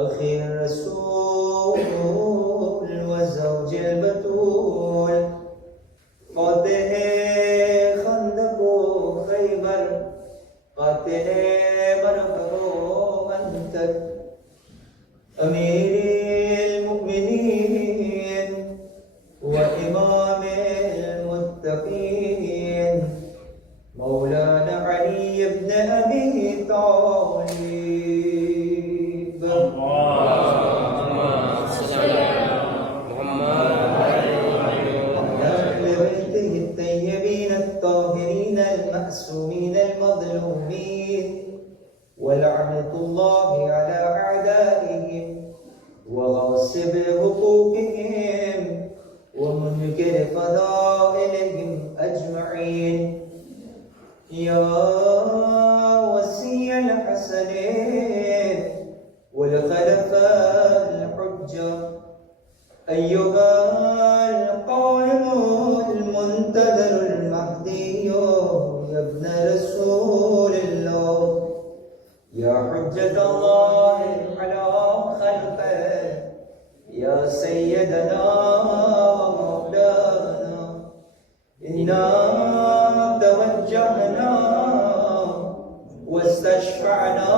أخي الرسول والزوج البتول فاتح خندق خيبر فاتح مركب منتر أمير المؤمنين وإمام المتقين مولانا علي بن أبي طالب المأسومين المظلومين ولعنة الله على أعدائهم وغاصب حقوقهم ومنكر فضائلهم أجمعين يا وسي الحسنين والخلفاء الحجة أيها القائم المنتظر المهدي يا ابن رسول الله يا حجة الله على خلقه يا سيدنا مولانا إنا توجهنا واستشفعنا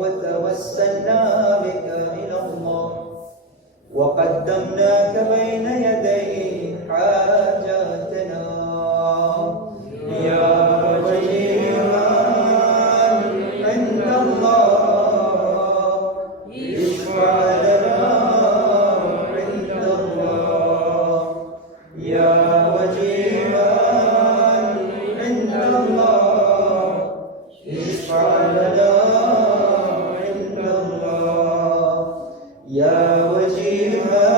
وتوسلنا بك إلى الله وقدمناك بين يدي حاجاتنا يا وجيها عند الله اشفع لنا عند الله يا وجيها عند الله اشفع لنا عند الله يا وجيها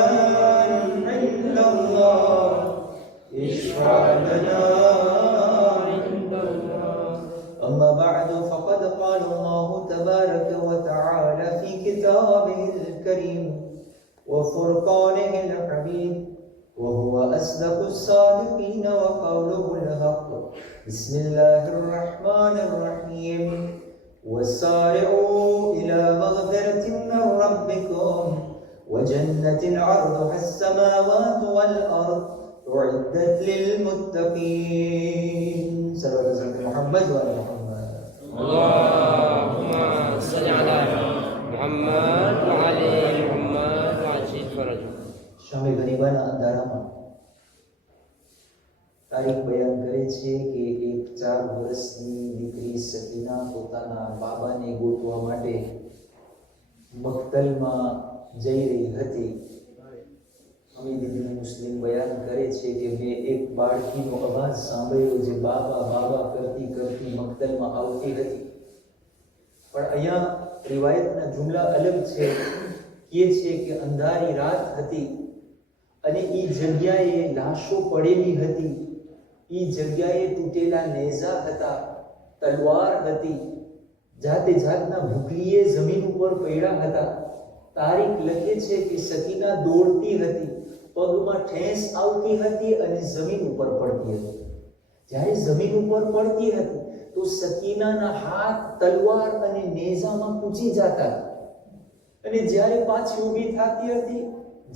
عند الله اشفع لنا. أما بعد فقد قال الله تبارك وتعالى في كتابه الكريم وفرقانه الحميد وهو أصدق الصادقين وقوله الحق بسم الله الرحمن الرحيم وسارعوا إلى مغفرة من ربكم وجنة عرضها السماوات والأرض أعدت للمتقين. صلى محمد وعلى محمد. اللهم صل على محمد وعلى محمد وعجل فرجه. શામે ગરીબાના અંધારામાં તારીખ બયાન કરે છે કે એક 4 વર્ષની દીકરી સકીના પોતાના બાબાને ગોતવા માટે મક્તલમાં જઈ રહી હતી. અમીદીન મુસ્લિમ બયાન કરે છે કે મેં એક બાળકીનો અવાજ સાંભળ્યો જે બાબા બાબા કરતી કરતી મક્તલમાં આવતી હતી. પણ અહીંયા રિવાયતના જુમલા અલગ છે. કહે છે કે અંધારી રાત હતી અને એ જગ્યાએ લાશો પડેલી હતી. એ જગ્યાએ તૂટેલા નેઝા હતા, તલવાર હતી, જાતે જાતના ભૂખલીએ જમીન ઉપર પડ્યા હતા. તારીખ લખે છે કે સકીના દોડતી હતી, પગમાં ઠેસ આવતી હતી અને જમીન ઉપર પડતી હતી. જ્યારે જમીન ઉપર પડતી હતી તો સકીનાના હાથ તલવાર અને નેઝામાં કૂચી જતા અને જ્યારે પાછી ઊભી થતી હતી,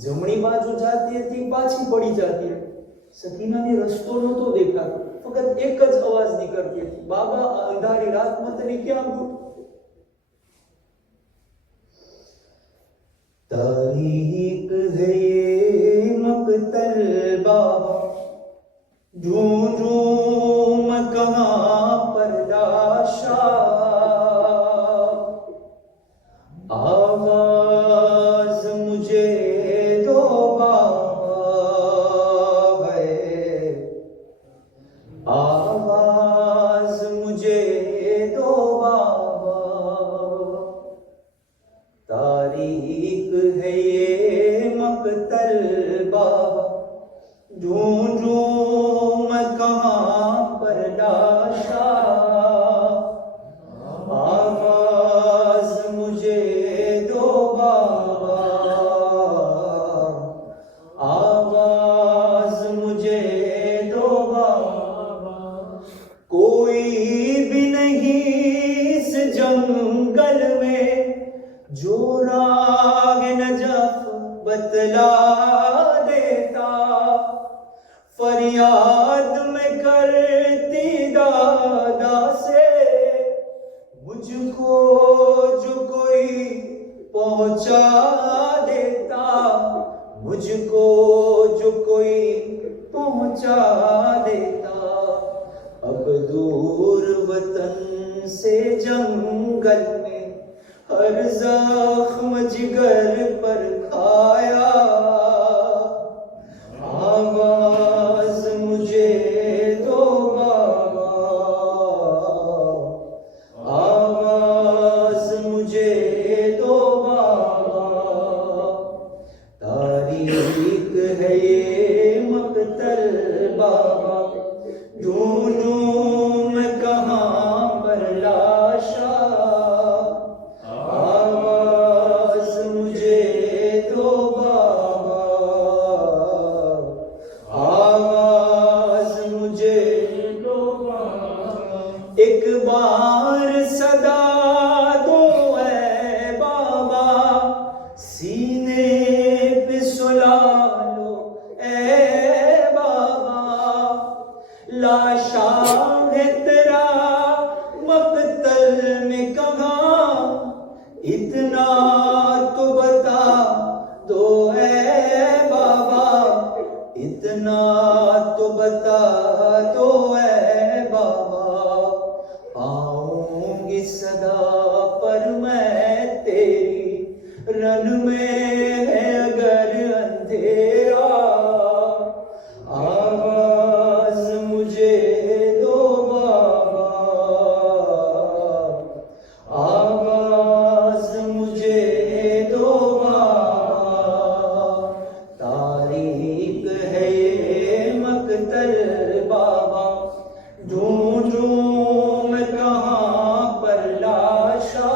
જમણી બાજુ જાતી હતી, પાછી પડી જતી હતી. સકીનાને રસ્તો નહોતો દેખાતો, ફક્ત એક જ અવાજ નીકળતી હતી, બાબા અંધારી રાતમાં તને ક્યાં ગયો? तारीख है ये मक्तल बाबा ढूंढूं मैं कहां पर लाशा आवाज मुझे दो बाबा है आवाज मुझे दो बाबा तारीख है ये मक्तल बाबा ढूंढूं मैं कहां पर लाशा आवाज मुझे दो बाबा आवाज मुझे दो बाबा कोई भी नहीं جو راگ نجف بتلا دیتا، فریاد میں کرتی دادا سے، مجھ کو جو کوئی پہنچا دیتا، مجھ کو جو کوئی پہنچا دیتا۔ اب دور وطن سے جنگل میں ہر زخم جگر پر کھایا، آواز مجھے دو بابا، آواز مجھے دو بابا۔ تاریخ ہے یہ مقتل بابا، ڈھونڈوں میں کہاں پر لاشا، آواز مجھے دو بابا، آواز مجھے دو بابا۔ ایک بار صدا دو اے بابا، سینے پہ سلا لو اے بابا، لاشا ہے تیرا مقتل میں کہاں، اتنا تو بتا دو اے بابا، اتنا تو بتا دو اے بابا۔ آؤں گی صدا پر میں تیری، رن میں ہے اگر اندھیرا، آواز مجھے دو بابا، آواز مجھے دو بابا۔ تاریخ ہے یہ مقتل بابا، ڈھونڈوں میں کہاں پر لاشا،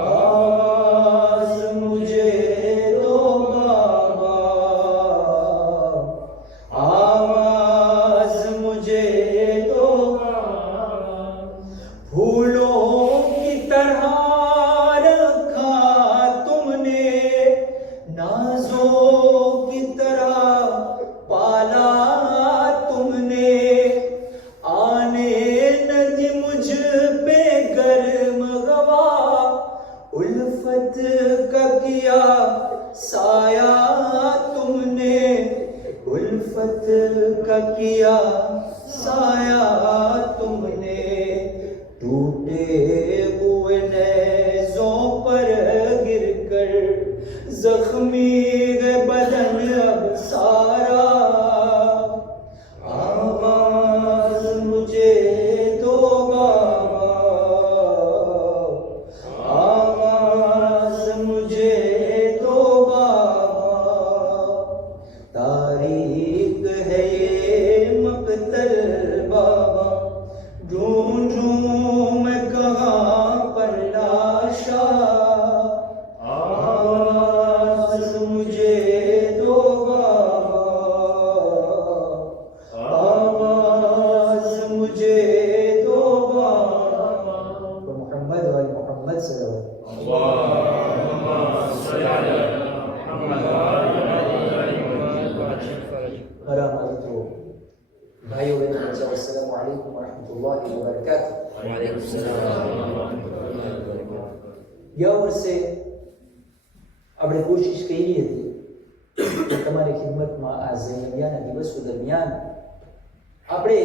آواز مجھے دو بابا، آواز مجھے دو بابا۔ پھولوں کی طرح رکھا تم نے، نازوں کی طرح پالا تم نے، آنے نہ دی مجھ پہ گرم ہوا، الفت کا کیا سایہ تم نے، الفت کا کیا سایہ تم نے۔ ٹوٹے ہوئے نیزوں پر گر کر زخمی ہے بدن اب سارا، آواز مجھے دو بابا، آواز مجھے دو بابا۔ تاریخ ہے یہ مقتل بابا، ڈھونڈوں میں کہاں پر لاشا، آواز مجھے دو بابا، آواز مجھے دو بابا۔ محمد و محمد صلی اللہ اللهم صل على محمد وعلى آل محمد وعجل فرجه۔ ہمارے تو بھائیو بہنوں السلام علیکم ورحمۃ اللہ وبرکاتہ۔ وعلیکم السلام ورحمۃ اللہ وبرکاتہ۔ ગયા વર્ષે આપણે કોશિશ કરી હતી કે તમારી ખિદમતમાં આ ઝૈનબિયાના દિવસો દરમિયાન આપણે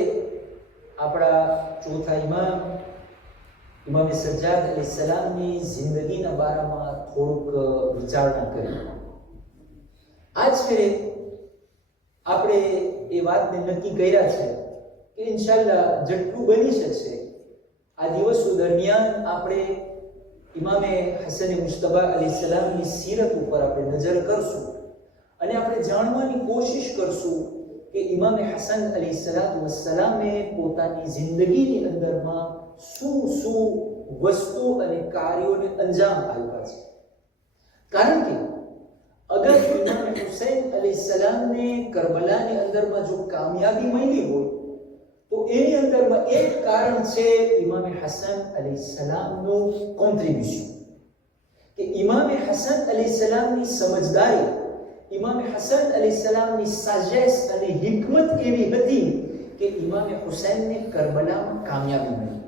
આપણા ચોથા ઇમામ સજ્જાદ અલૈહિસ્સલામની જિંદગીના બારામાં થોડુંક વિચારણા કરી। આજ ફેરે આપણે એ વાતને નક્કી કર્યા છે કે ઇન્શાઅલ્લાહ જેટલું બની શકશે આ દિવસો દરમિયાન આપણે ઇમામે હસન મુજતબા અલૈહિસ્સલામની સીરત ઉપર આપણે નજર કરશું અને આપણે જાણવાની કોશિશ કરશું કે ઇમામે હસન અલૈહિસ્સલામે પોતાની જિંદગીની અંદરમાં શું શું વસ્તુ અને કાર્યોને અંજામ આપ્યા છે। કારણ કે અગર ઇમામ હુસૈન અલૈહિસ્સલામને કરબલાની અંદરમાં જો કામયાબી મળી હોય તો એની અંદરમાં એક કારણ છે ઇમામ હસન અલૈહિસ્સલામનું કોન્ટ્રીબ્યુશન। કે ઇમામ હસન અલૈહિસ્સલામની સમજદારી, ઇમામ હસન અલૈહિસ્સલામની સાજેશ અને હિકમત એવી હતી કે ઇમામ હુસૈનને કરબલામાં કામયાબી મળી.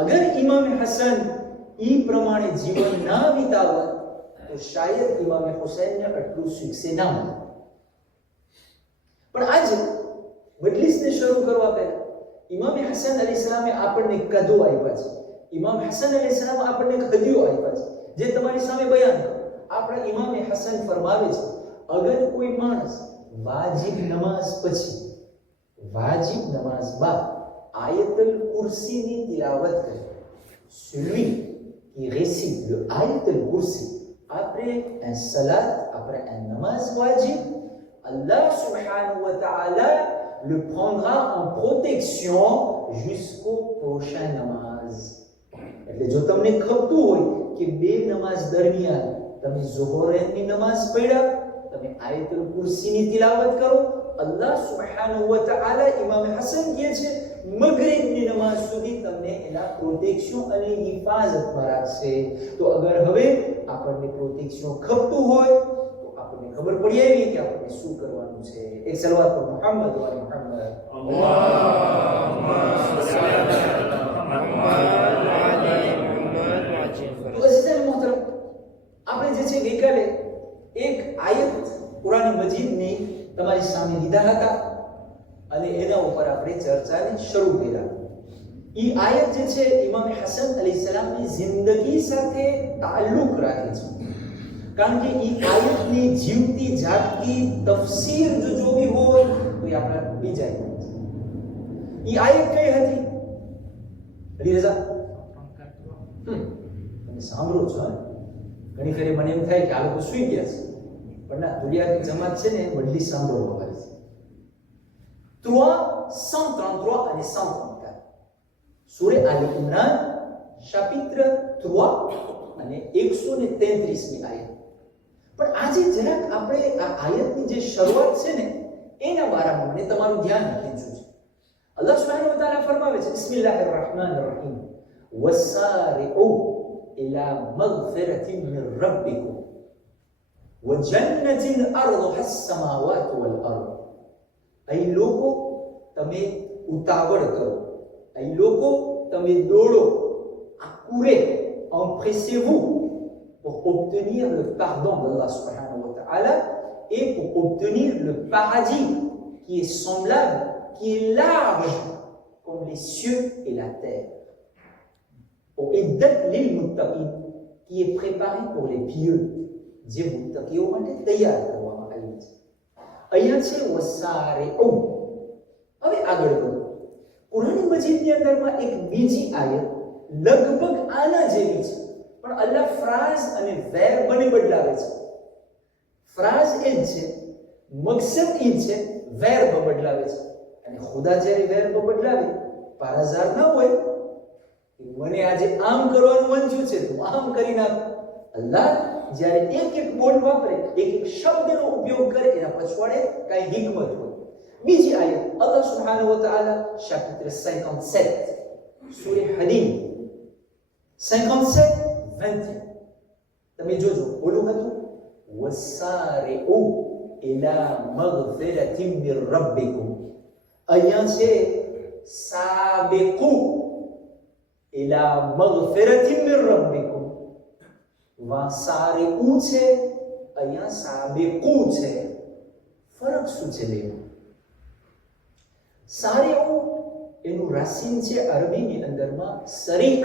અગર ઇમામ હસન ઈ પ્રમાણે જીવન ના વિતાવત તો શાયદ ઇમામ હુસૈનને આટલું સુખસે ના મળે. પણ આજે મજલિસને શરૂ કરવા પહેલા ઇમામ હસન અલૈહિસ્સલામે આપણને કદો આપ્યા છે. ઇમામ હસન અલૈહિસ્સલામ આપણને હદીઓ આપ્યા છે જે તમારી સામે બયાન કરું. આપણા ઇમામ હસન ફરમાવે છે, અગર કોઈ માણસ વાજિબ નમાઝ પછી, વાજિબ નમાઝ બાદ આયતુલ કુર્સીની તિલાવત કરે, celui qui récite le ayatul kursi après un salat, après un namaz wajib, Allah subhanahu wa ta'ala le prendra en protection jusqu'au prochain namaz. એટલે જો તમને ખબતું હોય કે બે નમાઝ દરમિયાન તમે ઝોહરની નમાઝ પઢ્યા, તમે આયતુલ કુર્સીની તિલાવત કરો, અલ્લાહ સુબ્હાનહુ વ તઆલા ઇમામ હસન કહે છે મગરિબની નમાઝ સુધી તમને એના પ્રોટેક્શન અને હિફાજતમાં રાખશે. તો અગર હવે આપણને પ્રોટેક્શન ખબતું હોય તો આપણને ખબર પડી આવી કે આપણે શું કરવાનું છે. એક સલવાત પર મુહમ્મદ વ મુહમ્મદ અલ્લાહુમ્મા સલ્લી અલા મુહમ્મદ. તો અઝીઝાન મોહતરમ, આપણે જે છે ગઈકાલે એક આયત કુરાન મજીદની તમારી સામે લીધા હતા અને એના ઉપર આપણે ચર્ચાને શરૂ કર્યા. ઈ આયત જે છે ઇમામ હસન અલૈહિસ્સલામની જિંદગી સાથે તાલ્લુક રાખે છે. કારણ કે ઈ આયતની જીવતી જાગતી તફસીર જો જોવી હોય તો એ આપણે બીજા ઈ આયત કઈ હતી? રીઝા તમે સાંભળો છો? ઘણી ફેરે મને એમ થાય કે આ લોકો સુઈ ગયા છે, પણ ના, દુનિયાની જમાત છે ને બદલી સાંભળવા વાળી છે. 333 અને 134 સૂરે આલી ઇમરાન chapitre 3 અને 133મી આયત. પણ આજે જરાક આપણે આ આયતની જે શરૂઆત છે ને એના બારામાં મને તમારું ધ્યાન ખેંચવું છે. અલ્લાહ સુબ્હાનહુ વ તઆલા ફરમાવે છે, બિસ્મિલ્લાહિર rahmanir rahim, wasari'u ila maghfiratin min rabbikum wa jannatin arduha as-samawati wal ard. અહીં લોકો તમે ઉતાવળ કરો, અહીં લોકો તમે દોડો, accourez, empressez-vous pour obtenir le pardon d'Allah subhanahu wa ta'ala et pour obtenir le paradis qui est semblable, qui est large comme les cieux et la terre. Au iddat lil muttaqin, qui est préparé pour les pieux. જે મુત્તકીઓ માટે તૈયાર કરવામાં આવી છે. અહીંયા છે વસારિઉ. હવે આગળ વધો. કુરાન મજીદની અંદરમાં એક બીજી આયત લગભગ આના જેવી છે, પણ અલ્લાહ ફ્રાઝ અને વેર બંને બદલાવે છે. ફ્રાઝ એ જ છે, મકસદ એ છે, વેર બદલાવે છે. અને ખુદા જ્યારે વેર બદલાવે પારાઝાર ના હોય મને આજે આમ કરવાનું મન થયું છે તો આમ કરી નાખ. અલ્લાહ જ્યારે એક એક બોલ વાપરે, એક એક શબ્દનો ઉપયોગ કરે, એના પછવાડે કઈ હિકમત હોય. બીજી આયત અલ્લાહ સુબ્હાનહુ વ તઆલા chapitre 57 સૂરે હદીદ 57:21 તમે જોજો, બોલું હતું વસારિઉ ઇલા મગફિરતિન મિર રબ્બિકુમ. અહીંયા છે સાબિકુ ઇલા મગફિરતિન મિર રબ્બિકુમ. વાસારિઉ છે, અહીંયા સાબિકુ છે. ફરક શું છે બે? સારિઉ એનું રાસીન છે અરબીની અંદરમાં સરી',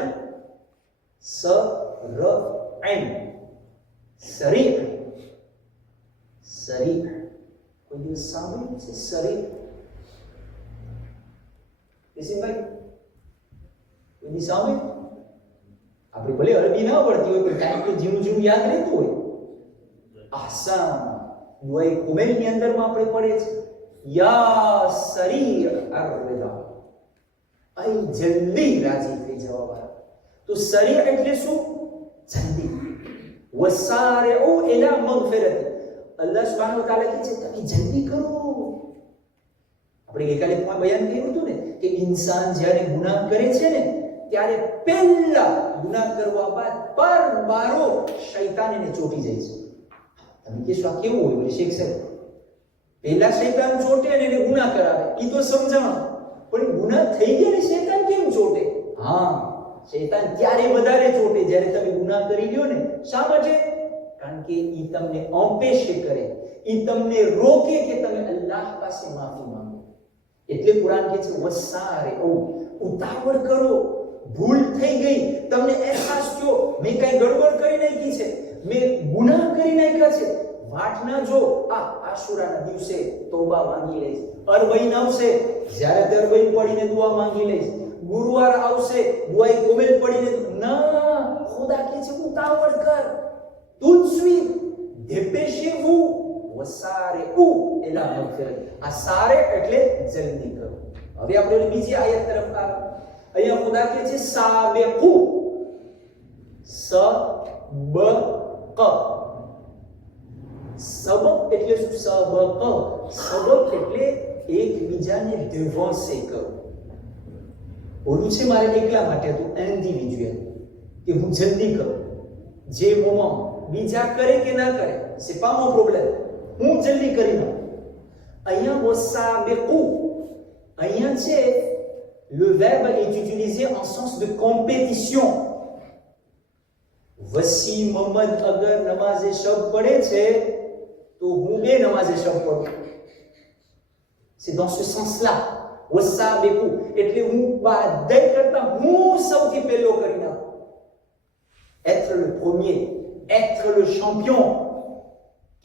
સરઅન, સરી'. સરી' કોઈ દિવસ સાંભળ્યું છે સરી'? ભાઈ કોઈ દિવસ સાંભળ્યું? આપણે ભલે અરબી ના પડતી હોય પણ કાંઈક તો જીવું જીવું યાદ રહેતું હોય. ahsan દુઆએ કુમૈલની અંદરમાં આપણે પડે છે યા સરી' અર-રિદા, અહીં જલ્દી રાજી થઈ જવા વાળા. તો સરી' એટલે શું? જલ્દી. વસારિઉ ઇલા મગફિરત, અલ્લાહ સુબ્હાનહુ વ તઆલા કહે છે તમે જલ્દી કરો. આપણે ગઈકાલે બયાન કર્યું હતું ને કે ઇન્સાન જ્યારે ગુનાહ કરે છે ને ત્યારે પહેલા ગુનાહ કરવા બાદ પરબારો શૈતાન એને ચોટી જાય છે. તમે કહેશો આ કેવું હોય? બોલે શેખ સાહેબ, પહેલા શૈતાન ચોટે અને એને ગુનાહ કરાવે, એ તો સમજાણું, પણ ગુનાહ થઈ ગયા ને શૈતાન કેમ ચોટે? હા, શૈતાન ત્યારે વધારે ચોટે જ્યારે તમે ગુનાહ કરી લ્યો ને. શા માટે? કારણ કે ઈ તમને ઓમ્પેશે કરે, ઈ તમને રોકે કે તમે અલ્લાહ પાસે માફી માંગો. એટલે કુરાન કહે છે વસારે, ઉતાવળ કરો. ભૂલ થઈ ગઈ, તમને અહેસાસ થયો મેં કઈ ગડબડ કરી નાખી છે, મેં ગુનાહ કરી નાખ્યા છે, વાટ ના જો. આશુરાના દિવસે તોબા માંગી લઈશ, અરબઈન આવશે જ્યારે તે અરબઈન પડીને દુઆ માંગી લઈશ, ગુરુવાર આવશે દુઆએ કોમેલ પડીને ના. ખુદા કહે છે ઉતાવળ કર, tout de suite, dépêchez-vous, wasari'u ila magfirah. આ સારે એટલે જલ્દી કરો. હવે આપણે બીજી આયત તરફ આવે. અહીંયા ખુદા કહે છે સાબિકુ, સબક. સબક એટલે શું? સબક, સબક એટલે એકબીજાને devancer કરો. ઓલું છે મારે એકલા માટે હતું, ઇન્ડિવિડ્યુઅલ, કે હું જલ્દી કરું. જે મોમાં બીજા કરે કે ના કરે, c'est pas mon problème, હું જલ્દી કરી નાખું. અહીંયા wasabiqu, અહીંયા છે le verbe est utilisé en sens de compétition. વસી મોહમ્મદ અગર નમાઝે શબ પડે છે તો હું બે નમાઝે શબ પડું. c'est dans ce sens là. wasabiqu એટલે હું બાદઈ કરતા હું સૌથી પહેલો કરી નાખું. être le premier, être le champion.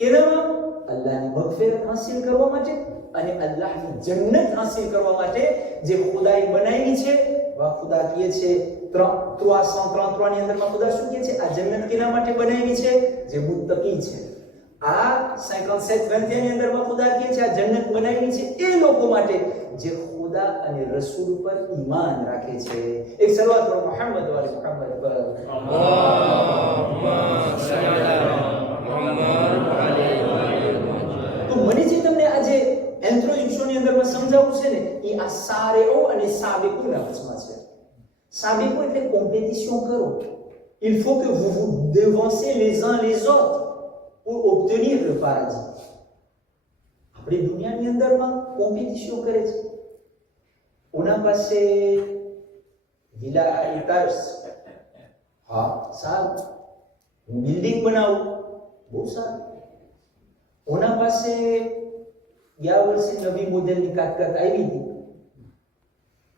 કેનામાં? અલ્લાહની મગફિરત હાંસિલ કરવા માટે અને અલ્લાહની જન્નત હાંસિલ કરવા માટે જે ખુદાએ બનાવી છે. વા ખુદા કહે છે 333 ની અંદરમાં ખુદા શું કહે છે? આ જન્નત કેના માટે બનાવી છે? જે મુત્તકી છે. આ 57 ની અંદરમાં ખુદા કહે છે આ જન્નત બનાવી છે એ લોકો માટે જે ખુદા અને રસૂલ પર ઈમાન રાખે છે. એક સલવાત કરો મુહમ્મદ વાલે મુહમ્મદ પર. અલ્લાહુમ્મા સલ્લી અલા મુહમ્મદ વાલે તો મને જે તમને આજે ઇન્ટ્રોડક્શન ની અંદરમાં સમજાવું છે ને એ આ સારેઓ અને સાબિકુના વચમાં છે. સાબિકુ એટલે કોમ્પિટિશન કરો. Il faut que vous vous devancez les uns les autres pour obtenir le paradis. આપણી દુનિયાની અંદરમાં કોમ્પિટિશન કરે છે. ઓના પાસે વિલા ઇટાર્સ, હા સારું, હું બિલ્ડિંગ બનાવું, બહુ સારું. ઓના પાસે ગયા વર્ષે નવી મોડેલની કાટકાટ આવી હતી,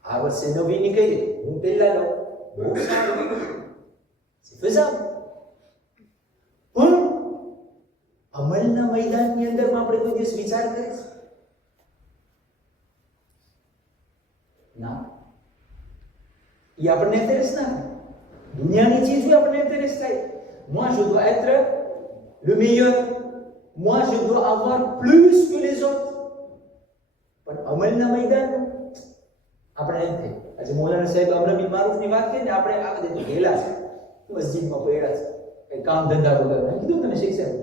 આ વર્ષે નવી નીકળી, હું પહેલા લઉં, બહુ સારું, c'est faisable. પણ અમલના મેદાનની અંદરમાં આપણે કોઈ દિવસ વિચાર કરીએ ના? એ આપણને ઇન્ટરેસ્ટ ના થાય. દુનિયાની ચીજ હોય આપણને ઇન્ટરેસ્ટ થાય. moi je dois être le meilleur, moi je dois avoir plus que les autres. પણ અમલના મેદાન આપણે એમ થાય. આજે મૌલાના સાહેબ અમર બિન મારૂફની વાત કરી ને, આપણે આ બધે તો ગેલા છે, મસ્જિદમાં પડ્યા છે, કઈ કામ ધંધા વગર. મેં કીધું તમે શીખ સાહેબ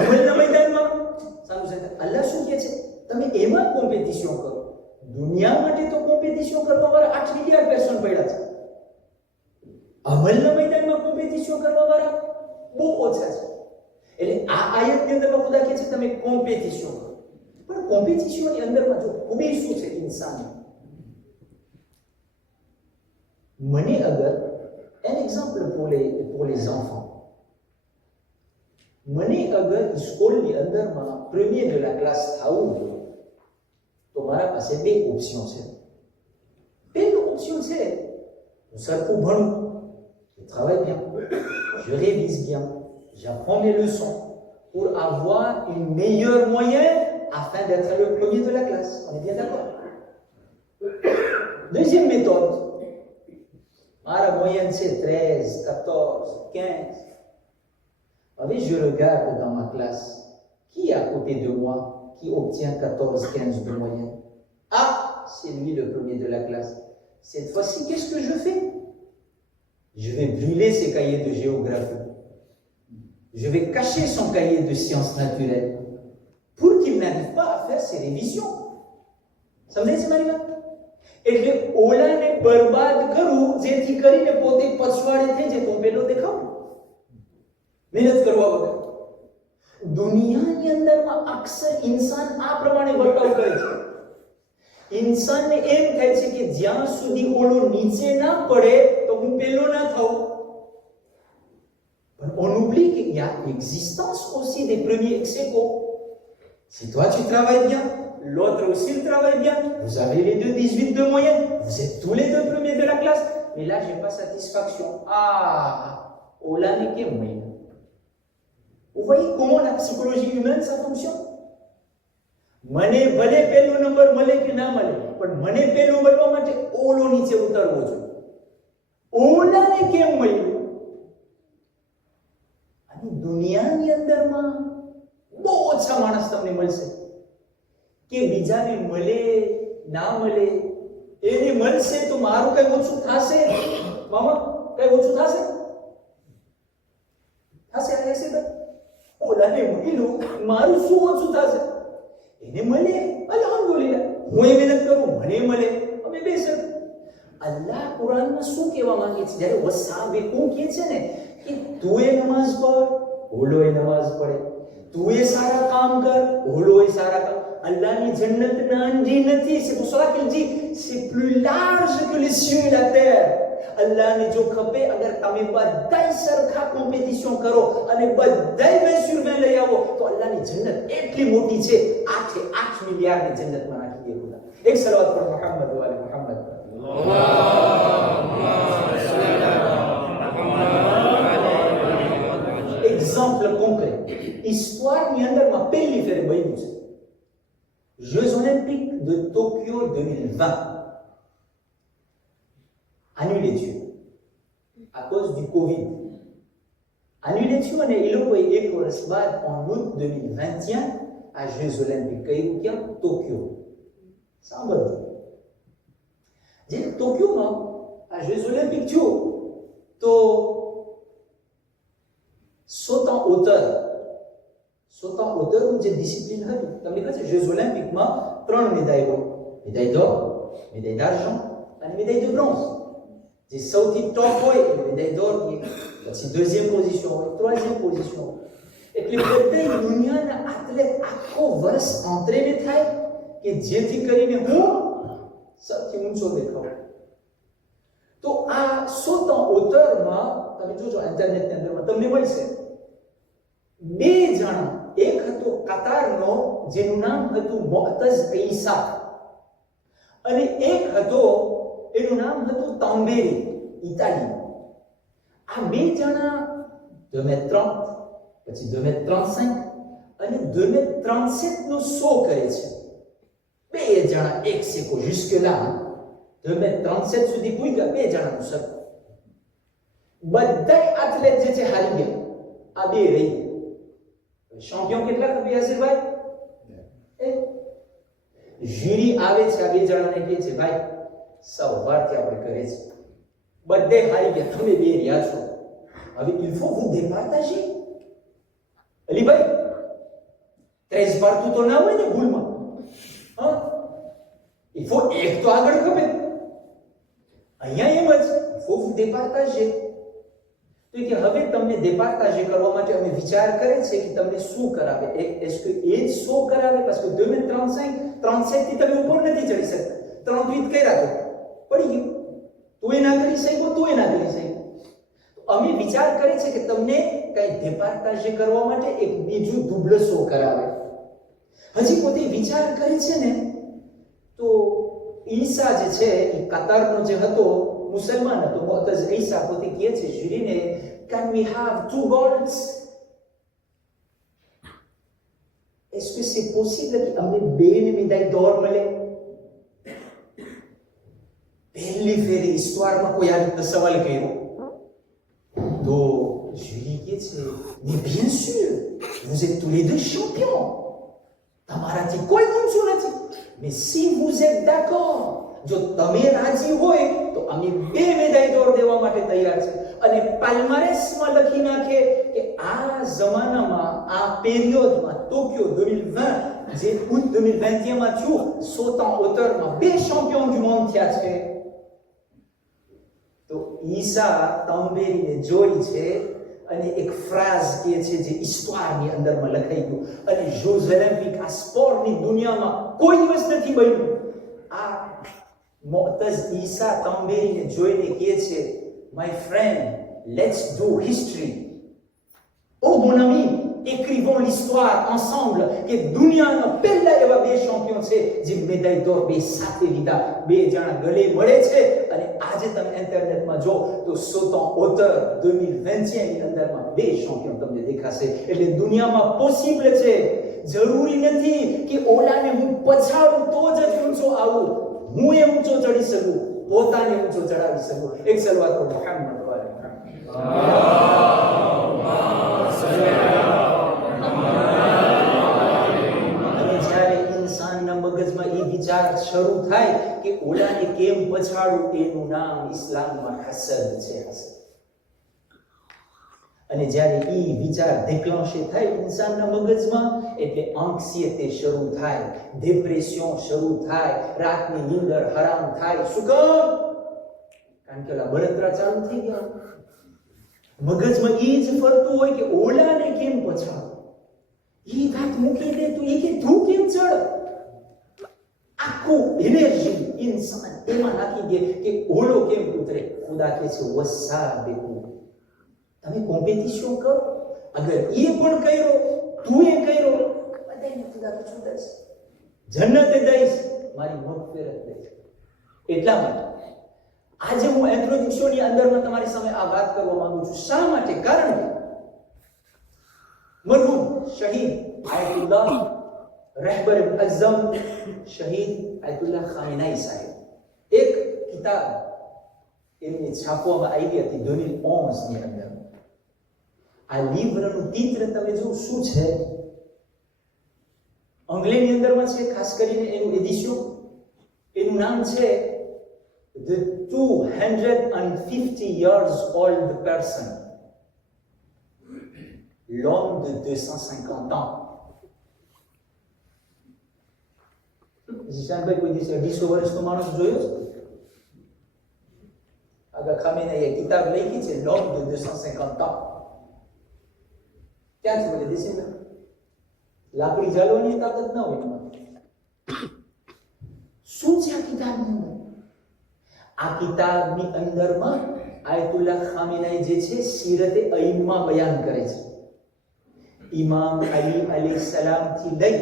અમલના મેદાનમાં સારું છે. અલ્લાહ શું કહે છે? તમે એમાં કોમ્પિટિશન કરો. દુનિયા માટે તો કોમ્પિટિશન કરવા વાળા 8 મિલિયન પર્સન પડ્યા છે. અમલના મેદાનમાં કોમ્પિટિશન કરવા વાળા બહુ ઓછા છે. એટલે આ આયતની અંદરમાં ખુદા કહે છે તમે કોમ્પિટિશન કરો. પણ કોમ્પિટિશનની અંદરમાં જો ખૂબી શું છે ઇન્સાનની? મને અગર un exemple pour les enfants. મને અગર સ્કૂલની અંદરમાં પ્રીમિયર de la classe થાવું તો મારા પાસે બે ઓપ્શન છે. પહેલું ઓપ્શન છે હું સરખું ભણું, je travaille bien, je révise bien, j'apprends mes leçons pour avoir une meilleure moyenne afin d'être le premier de la classe. On est bien d'accord? Deuxième méthode, ma moyenne c'est 13, 14, 15. Avec je regarde dans ma classe, qui est à côté de moi qui obtient 14, 15 de moyenne? Ah, c'est lui le premier de la classe. Cette fois-ci, qu'est-ce que je fais? Je vais brûler ses cahiers de géographie. Je vais cacher son cahier de sciences naturelles pour qu'il n'arrive pas à faire ses révisions. Ça me dit, c'est ma એટલે ઓલાને બરબાદ કરું જેથી કરીને પોતે પછવાડે થઈ જાય તો પેલો દેખાવ મહેનત કરવા વગર. દુનિયાની અંદરમાં અક્સર ઇન્સાન આ પ્રમાણે વર્તાવ કરે છે. ઇન્સાનને એમ થાય છે કે જ્યાં સુધી ઓલો નીચે ના પડે તો હું પેલો ના થાઉં. પણ on oublie qu'il y a l'existence aussi des premiers ex aequo. Si toi tu travailles bien, l'autre aussi il travaille bien, vous avez les deux 18 de moyenne, vous êtes tous les deux premiers de la classe, mais là j'ai pas satisfaction. Ah, ola ne qu'est moyen. Vous voyez comment la psychologie humaine ça fonctionne? મને ભલે પહેલો number મળે કે ના મળે, પણ મને પહેલો મળવા માટે ઓલો નીચે ઉતરવો જોઈએ. ઓલાને કેમ મળ્યું? અને દુનિયાની અંદરમાં બહુ ઓછા માણસ તમને મળશે કે બીજાને મળે ના મળે, એને મળશે તો મારું કઈ ઓછું થશે? મામા કઈ ઓછું થશે? થશે હશે ભાઈ? ઓલાને મળ્યું મારું શું ઓછું થશે? એને મળે અલ્હમ્દુલિલ્લાહ, હું એ મહેનત કરું મને મળે, અમે બેસર. અલ્લાહ કુરાનમાં શું કહેવા માંગે છે? જ્યારે વસાબિકુ કહે છે ને કે તું એ નમાઝ પઢ, ઓલો એ નમાઝ પઢે, તું એ સારા કામ કર, ઓલો એ સારા કામ. અલ્લાહની જન્નત નાની નથી. c'est pour cela qu'il dit c'est plus large que les cieux et la terre. અલ્લાહને જો ખપે અગર તમે બધાય સરખા કોમ્પિટિશન કરો અને બધાય 20 sur 20 લઈ આવો તો અલ્લાહની જન્નત એટલી મોટી છે, 8 મિલિયર્ડની જન્નતમાં નાખી દે ખુદા. એક સલાવત પર મુહમ્મદ વાલે મુહમ્મદ. exemple concret. Histoire ની અંદરમાં પહેલી ફેર બન્યું છે. Jeux olympiques de Tokyo 2020 annulé થયું à cause du Covid. Annulé થયું અને એ લોકોએ એક વર્ષ બાદ en août 2021 આ Jeux olympiques કર્યું ક્યાં? ટોક્યો. સાંભળજો, જે ટોક્યોમાં આ Jeux olympiques થયું તો sautant hauteur જે ડિસિપ્લિન હતું તમને ખબર છે? Jeux olympiques માં 3 médailles હોય: médaille d'or, médaille d'argent અને médaille de bronze. જે સૌથી ટોપ હોય એ médaille d'or ની, પછી deuxième position હોય, troisième position હોય. એટલે બધા દુનિયાના એથ્લેટ આખો વર્ષ એન્ટ્રેને થાય કે જેથી કરીને હું સૌથી ઊંચો દેખાઉં. તો આ sautant hauteur માં તમે જોજો ઇન્ટરનેટની અંદરમાં તમને મળશે બે જણા. એક હતો કતારનો જેનું નામ હતું મુઅતઝ ઈસા અને એક હતો એનું નામ હતું તાંબેરી ઇટાલી. આ બે જણા 2m30 પછી 2m35 અને 2m37 નો 100 કરે છે. બે જણા એક સેકો jusque là 2m37 સુધી પૂગ્યા બે જણાનું સર. બધા એથ્લેટ જે છે હારી ગયા, આ બે રહી. ચેમ્પિયન કેટલા રૂપિયા છે ભાઈ? જ્યુરી આવે છે આ બે જણાને કહે છે ભાઈ સવારથી આપણે કરે છે, બધે હારી ગયા, તમે બે રહ્યા છો, હવે il faut vous départager. Ali ભાઈ 13 પાડતું તો ના હોય ને ભૂલમાં? હા, il faut એક તો આગળ ખપે. અહીંયા એમ જ il faut vous départager. તો કે હવે તમને départager કરવા માટે અમે વિચાર કરે છે કે તમને શું કરાવે. est-ce que એ જ 100 કરાવે? parce que 2035 37 થી તમે ઉપર નથી ચડી શકતા. 38 કર્યા તો પડી ગયું, તું એ ના કરી શક્યો, તું એ ના કરી શક્યો. તો અમે વિચાર કરે છે કે તમને કઈ départager કરવા માટે એક બીજું double 100 કરાવે. હજી પોતે વિચાર કરે છે ને તો ઈસા જે છે એ કતારનો જે હતો મુસલમાન હતો, મુઅતઝ ઈસા પોતે કહે છે જ્યુરીને, can we have 2 golds? est-ce que c'est possible કે અમને બે médaille d'or મળે? પહેલી ફેરી હિસ્ટોરીમાં કોઈ આ રીતનો સવાલ કર્યો તો જ્યુરી કહે છે mais bien sûr vous êtes tous les deux champions, તમારાથી કોઈ ઊંચું નથી, mais si vous êtes d'accord, જો તમે રાજી હોય તો અમે બે મેદાય દોર દેવા માટે તૈયાર છે. અને પાલ્મારેસમાં લખી નાખે કે આ જમાનામાં આ પિરિયડમાં ટોક્યો 2020 જે août 2021 માં થયું, sautant hauteur-માં 2 champions du monde થયા છે. તો ઈસા તંબેરીને જોઈ છે અને એક ફ્રાઝ કહે છે જે હિસ્ટોરીની અંદરમાં લખાઈ ગયું. અને જોઝ ઓલિમ્પિક આ સ્પોર્ટની દુનિયામાં કોઈ દિવસ નથી બન્યું. આ મોતઝ ઈસા તંબેરીને જોઈને કહે છે, my friend, let's do history. Oh mon ami, écrivons l'histoire ensemble. કે દુનિયાના પહેલા એવા 2 champion છે જે મેદાઈ દોર 2 સાથે લીધા. 2 જણા ગળે મળે છે અને આજે તમે ઇન્ટરનેટમાં જો તો sautant hauteur 2021 ની અંદરમાં 2 champion તમને દેખાશે. એટલે દુનિયામાં પોસિબલ છે. જરૂરી નથી કે ઓલાને હું પછાડું તો જ ઊંચો આવું. હું એ ઊંચો ચડી શકું, પોતાને ઊંચો ચડાવી શકું. એક સલવાત મુહમ્મદ મગજમાં એ વિચાર શરૂ થાય કે ઓલાને કેમ પછાડું, એનું નામ ઇસ્લામમાં હસદ છે. અને જ્યારે એ વિચાર déclenché થાય ઇન્સાનના મગજમાં, એટલે anxiété શરૂ થાય, ડિપ્રેશન શરૂ થાય, રાતની નીંદર હરામ થાય. શું કામ? કારણ કે ઓલા બળતરા ચાલુ થઈ ગયા. મગજમાં એ જ ફરતું હોય કે ઓલાને કેમ પછાડું. એ વાત મૂકી દે તો એ કે તું કેમ ચડ. આખું એનર્જી ઇન્સાન એમાં નાખી દે કે ઓલો કેમ ઉતરે. ખુદા કહે છે વસાબિકુ, તમે કોમ્પિટિશન કરો. અગર એ પણ કર્યો, તું એ કર્યો, બધાને ખુદા પૂછું દઈશ, જન્નતે દઈશ, મારી મગફિરત દઈશ. એટલા માટે આજે હું ઇન્ટ્રોડક્શનની અંદરમાં તમારી સામે આ વાત કરવા માંગુ છું. શા માટે? કારણ કે મરહૂમ શહીદ આયતુલ્લાહ રહેબર અઝમ શહીદ આયતુલ્લાહ ખામેનાઈ સાહેબ એક કિતાબ એમને છાપવામાં આવી હતી 2011 ની અંદર. આ લીવરનું તિત્ર તમે જો શું છે, અંગ્રેજીની અંદરમાં છે, ખાસ કરીને એનું એડિશન, એનું નામ છે The 250 years old person. L'homme de 250 ans. જીશાનભાઈ કોઈ દિવસે 250 વર્ષનો માણસ જોયો છે? આગા ખામેનાઈએ કિતાબ લખી છે L'homme de 250 ans. ક્યાંથી બોલે દેશે? લાકડી જાળવવાની તાકાત ના હોય એમાં. શું છે આ કિતાબની અંદર? આ કિતાબની અંદરમાં આયતુલ્લાહ ખામેનાઈ જે છે સીરતે અઈમ્મા બયાન કરે છે. ઇમામ અલી અલૈહિસ્સલામ થી લઈ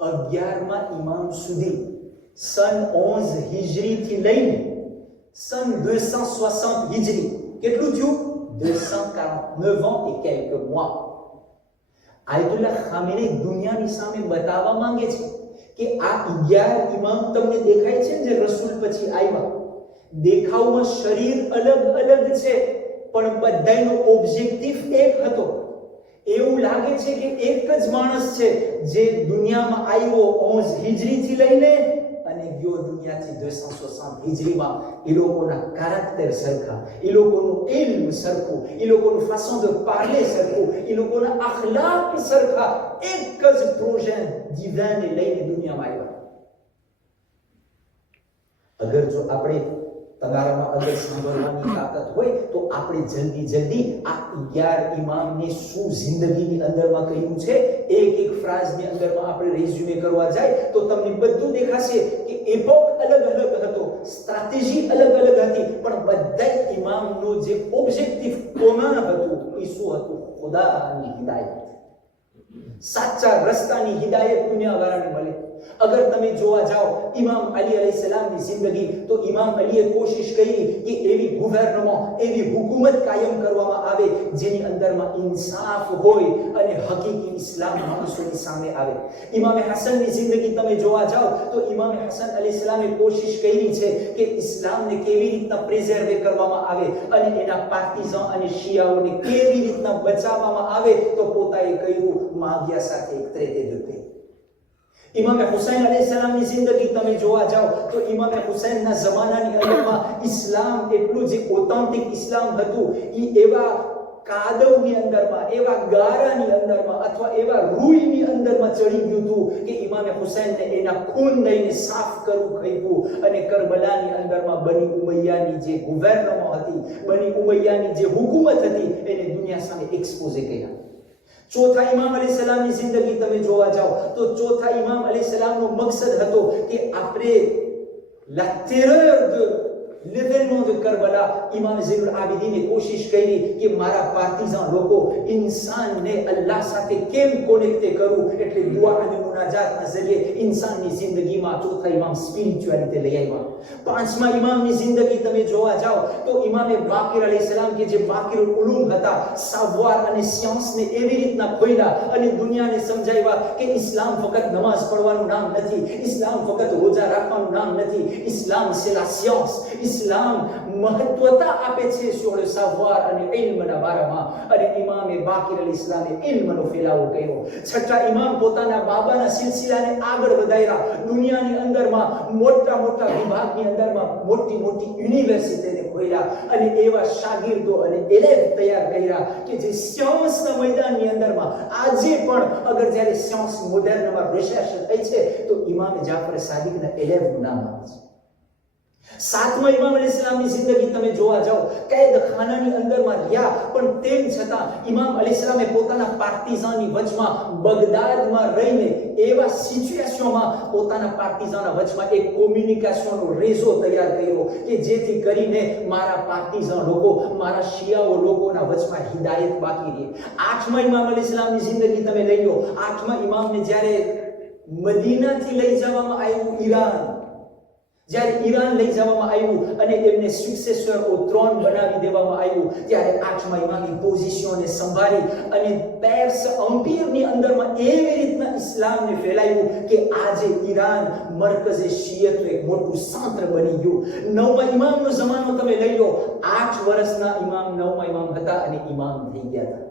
11મા ઇમામ સુધી સન 11 હિજરી થી લઈને સન 260 હિજરી કેટલું થયું? 249 ans et quelques mois. આયતુલ્લાહ ખામેનાઈ દુનિયાની સામે બતાવવા માંગે છે કે આ 11 ઇમામ તમને દેખાય છે જે રસૂલ પછી આવ્યા. દેખાવમાં શરીર અલગ અલગ છે પણ બધાનો ઓબ્જેક્ટિવ એક હતો. એવું લાગે છે કે એક જ માણસ છે જે દુનિયામાં આવ્યો 11 હિજરી થી લઈને અને ગયો દુનિયાથી 260 હિજરીમાં. એ લોકોના કેરેક્ટર સરખા, એ લોકોનું ઇલ્મ સરખું, એ લોકોનું façon de parler સરખું, એ લોકોના અખલાક સરખા. એક જ પ્રોજેક્ટ જીવનને લઈને દુનિયામાં આવ્યા. અગર જો આપણે તમારામાં અગર સાંભળવાની તાકાત હોય તો આપણે જલ્દી આ 11 ઇમામને શું જિંદગીની અંદરમાં કહ્યું છે એક એક ફ્રાઝની અંદરમાં આપણે રેઝ્યુમે કરવા જાય તો તમને બધું દેખાશે કે એપોક અલગ અલગ હતો, સ્ટ્રેટેજી અલગ અલગ હતી, પણ બધા ઇમામનો જે ઓબ્જેક્ટિવ કોમન હતું એ શું હતું? ખુદાની હિદાયત, સાચા રસ્તાની હિદાયત દુનિયાવાળાને મળે. અગર તમે જોવા જાઓ ઇમામ અલી અલૈહિસ્સલામની જિંદગી તો ઇમામ અલીએ કોશિશ કરી કે એવી ગવર્નમેન્ટ, એવી હુકુમત કાયમ કરવામાં આવે જેની અંદરમાં ઇન્સાફ હોય અને હકીકી ઇસ્લામ માણસોની સામે આવે. ઇમામ હસનની જિંદગી તમે જોવા જાઓ તો ઇમામ હસન અલૈહિસ્સલામે કોશિશ કરી છે કે ઇસ્લામને કેવી રીતના પ્રિઝર્વ કરવામાં આવે અને એના પાર્ટીઝન અને શિયાઓને કેવી રીતના બચાવવામાં આવે. તો પોતાએ કહ્યું માવિયા સાથે એક ત્રેતે દુપે. ઇમામ હુસૈન અલૈહિસ્સલામની જિંદગી તમે જોવા જાઓ તો ઇમામ હુસૈનના જમાનાની અંદરમાં ઇસ્લામ એટલું જે ઓથેન્ટિક ઇસ્લામ હતું એ એવા કાદવની અંદરમાં, એવા ગારાની અંદરમાં અથવા એવા રૂઈની અંદરમાં ચડી ગયું હતું કે ઇમામે હુસૈનને એના ખૂન દઈને સાફ કરવું ખઈતું. અને કરબલાની અંદરમાં બની ઉમૈયાની જે ગવર્નરમાં હતી, બની ઉમૈયાની જે હુકુમત હતી, એને દુનિયા સામે એક્સપોઝ કર્યા. ચોથા ઇમામ અલૈહિસ્સલામની જિંદગી તમે જોવા જાઓ તો ચોથા ઇમામ અલૈહિસ્સલામનો મકસદ હતો કે આપણે la terreur de l'événement de Karbala, ઇમામ ઝૈનુલ આબિદીને કોશિશ કરી કે મારા પાર્ટીઝાન લોકો ઇન્સાનને અલ્લાહ સાથે કેમ કોનેક્ટ કરવું, એટલે દુઆ અને મુનાજાતના ઝરીએ ઇન્સાનની જિંદગીમાં ચોથા ઇમામ સ્પિરિચ્યુઆલિટી લઈ આવ્યા. પાંચમા ઇમામની જિંદગી તમે જોવા જાઓ તો ઇમામે બાકિર અલૈહિસ્સલામ કે જે બાકિરુલ ઉલૂમ હતા, સાવવાર અને સાયન્સને એવી રીતના ખોલ્યા અને દુનિયાને સમજાવ્યા કે ઇસ્લામ ફક્ત નમાઝ પઢવાનું નામ નથી, ઇસ્લામ ફક્ત રોજા રાખવાનું નામ નથી, ઇસ્લામ c'est la science. ઇસ્લામ મહત્વતા આપે છે sur le savoir અને ઇલ્મના બારામાં. અને ઇમામે બાકિર અલૈહિસ્સલામે ઇલ્મનો ફેલાવો કર્યો. છઠ્ઠા ઇમામ પોતાના બાબાના સિલસિલાને આગળ વધાર્યા. દુનિયાની અંદરમાં મોટા મોટા વિભાગની અંદરમાં મોટી મોટી યુનિવર્સિટીને ખોલ્યા અને એવા શાગીર્દો અને એલેફ તૈયાર કર્યા કે જે સાયન્સના મેદાનની અંદરમાં આજે પણ અગર જ્યારે સાયન્સ મોડર્નમાં રિસર્ચ થઈ છે તો ઇમામ જાફર સાદિકના એલેફનું નામ આવે છે. સાતમા ઇમામ અલૈહિસ્સલામની જિંદગી તમે જોવા જાઓ, કેદખાનાની અંદરમાં રહ્યા, પણ તેમ છતાં ઇમામ અલૈહિસ્સલામે પોતાના પાર્ટીઝાનની વચમાં બગદાદમાં રહીને એવા સિચ્યુએશનમાં પોતાના પાર્ટીઝાનના વચમાં એક કોમ્યુનિકેશનનો રેઝો તૈયાર કર્યો કે જેથી કરીને મારા પાર્ટીઝાન લોકો, મારા શિયાઓ લોકોના વચમાં હિદાયત બાકી રહે. આઠમા ઇમામ અલૈહિસ્સલામની જિંદગી તમે લઈ લો. આઠમા ઇમામને જ્યારે મદીનાથી લઈ જવામાં આવ્યું ઈરાન, જ્યારે ઈરાન લઈ જવામાં આવ્યું અને એમને સક્સેસર ઓ થ્રોન બનાવી દેવામાં આવ્યું, ત્યારે આઠમા ઇમામની પોઝિશનને સંભાળી અને પેર્સ એમ્પાયરની અંદરમાં એવી રીતના ઇસ્લામને ફેલાવ્યું કે આજે ઈરાન મરકઝે શિયતનું એક મોટું સાંત્ર બની ગયું. નવમા ઇમામનો જમાનો તમે લઈ લો. 8 વર્ષના ઇમામ નવમા ઇમામ હતા અને ઇમામ થઈ ગયા હતા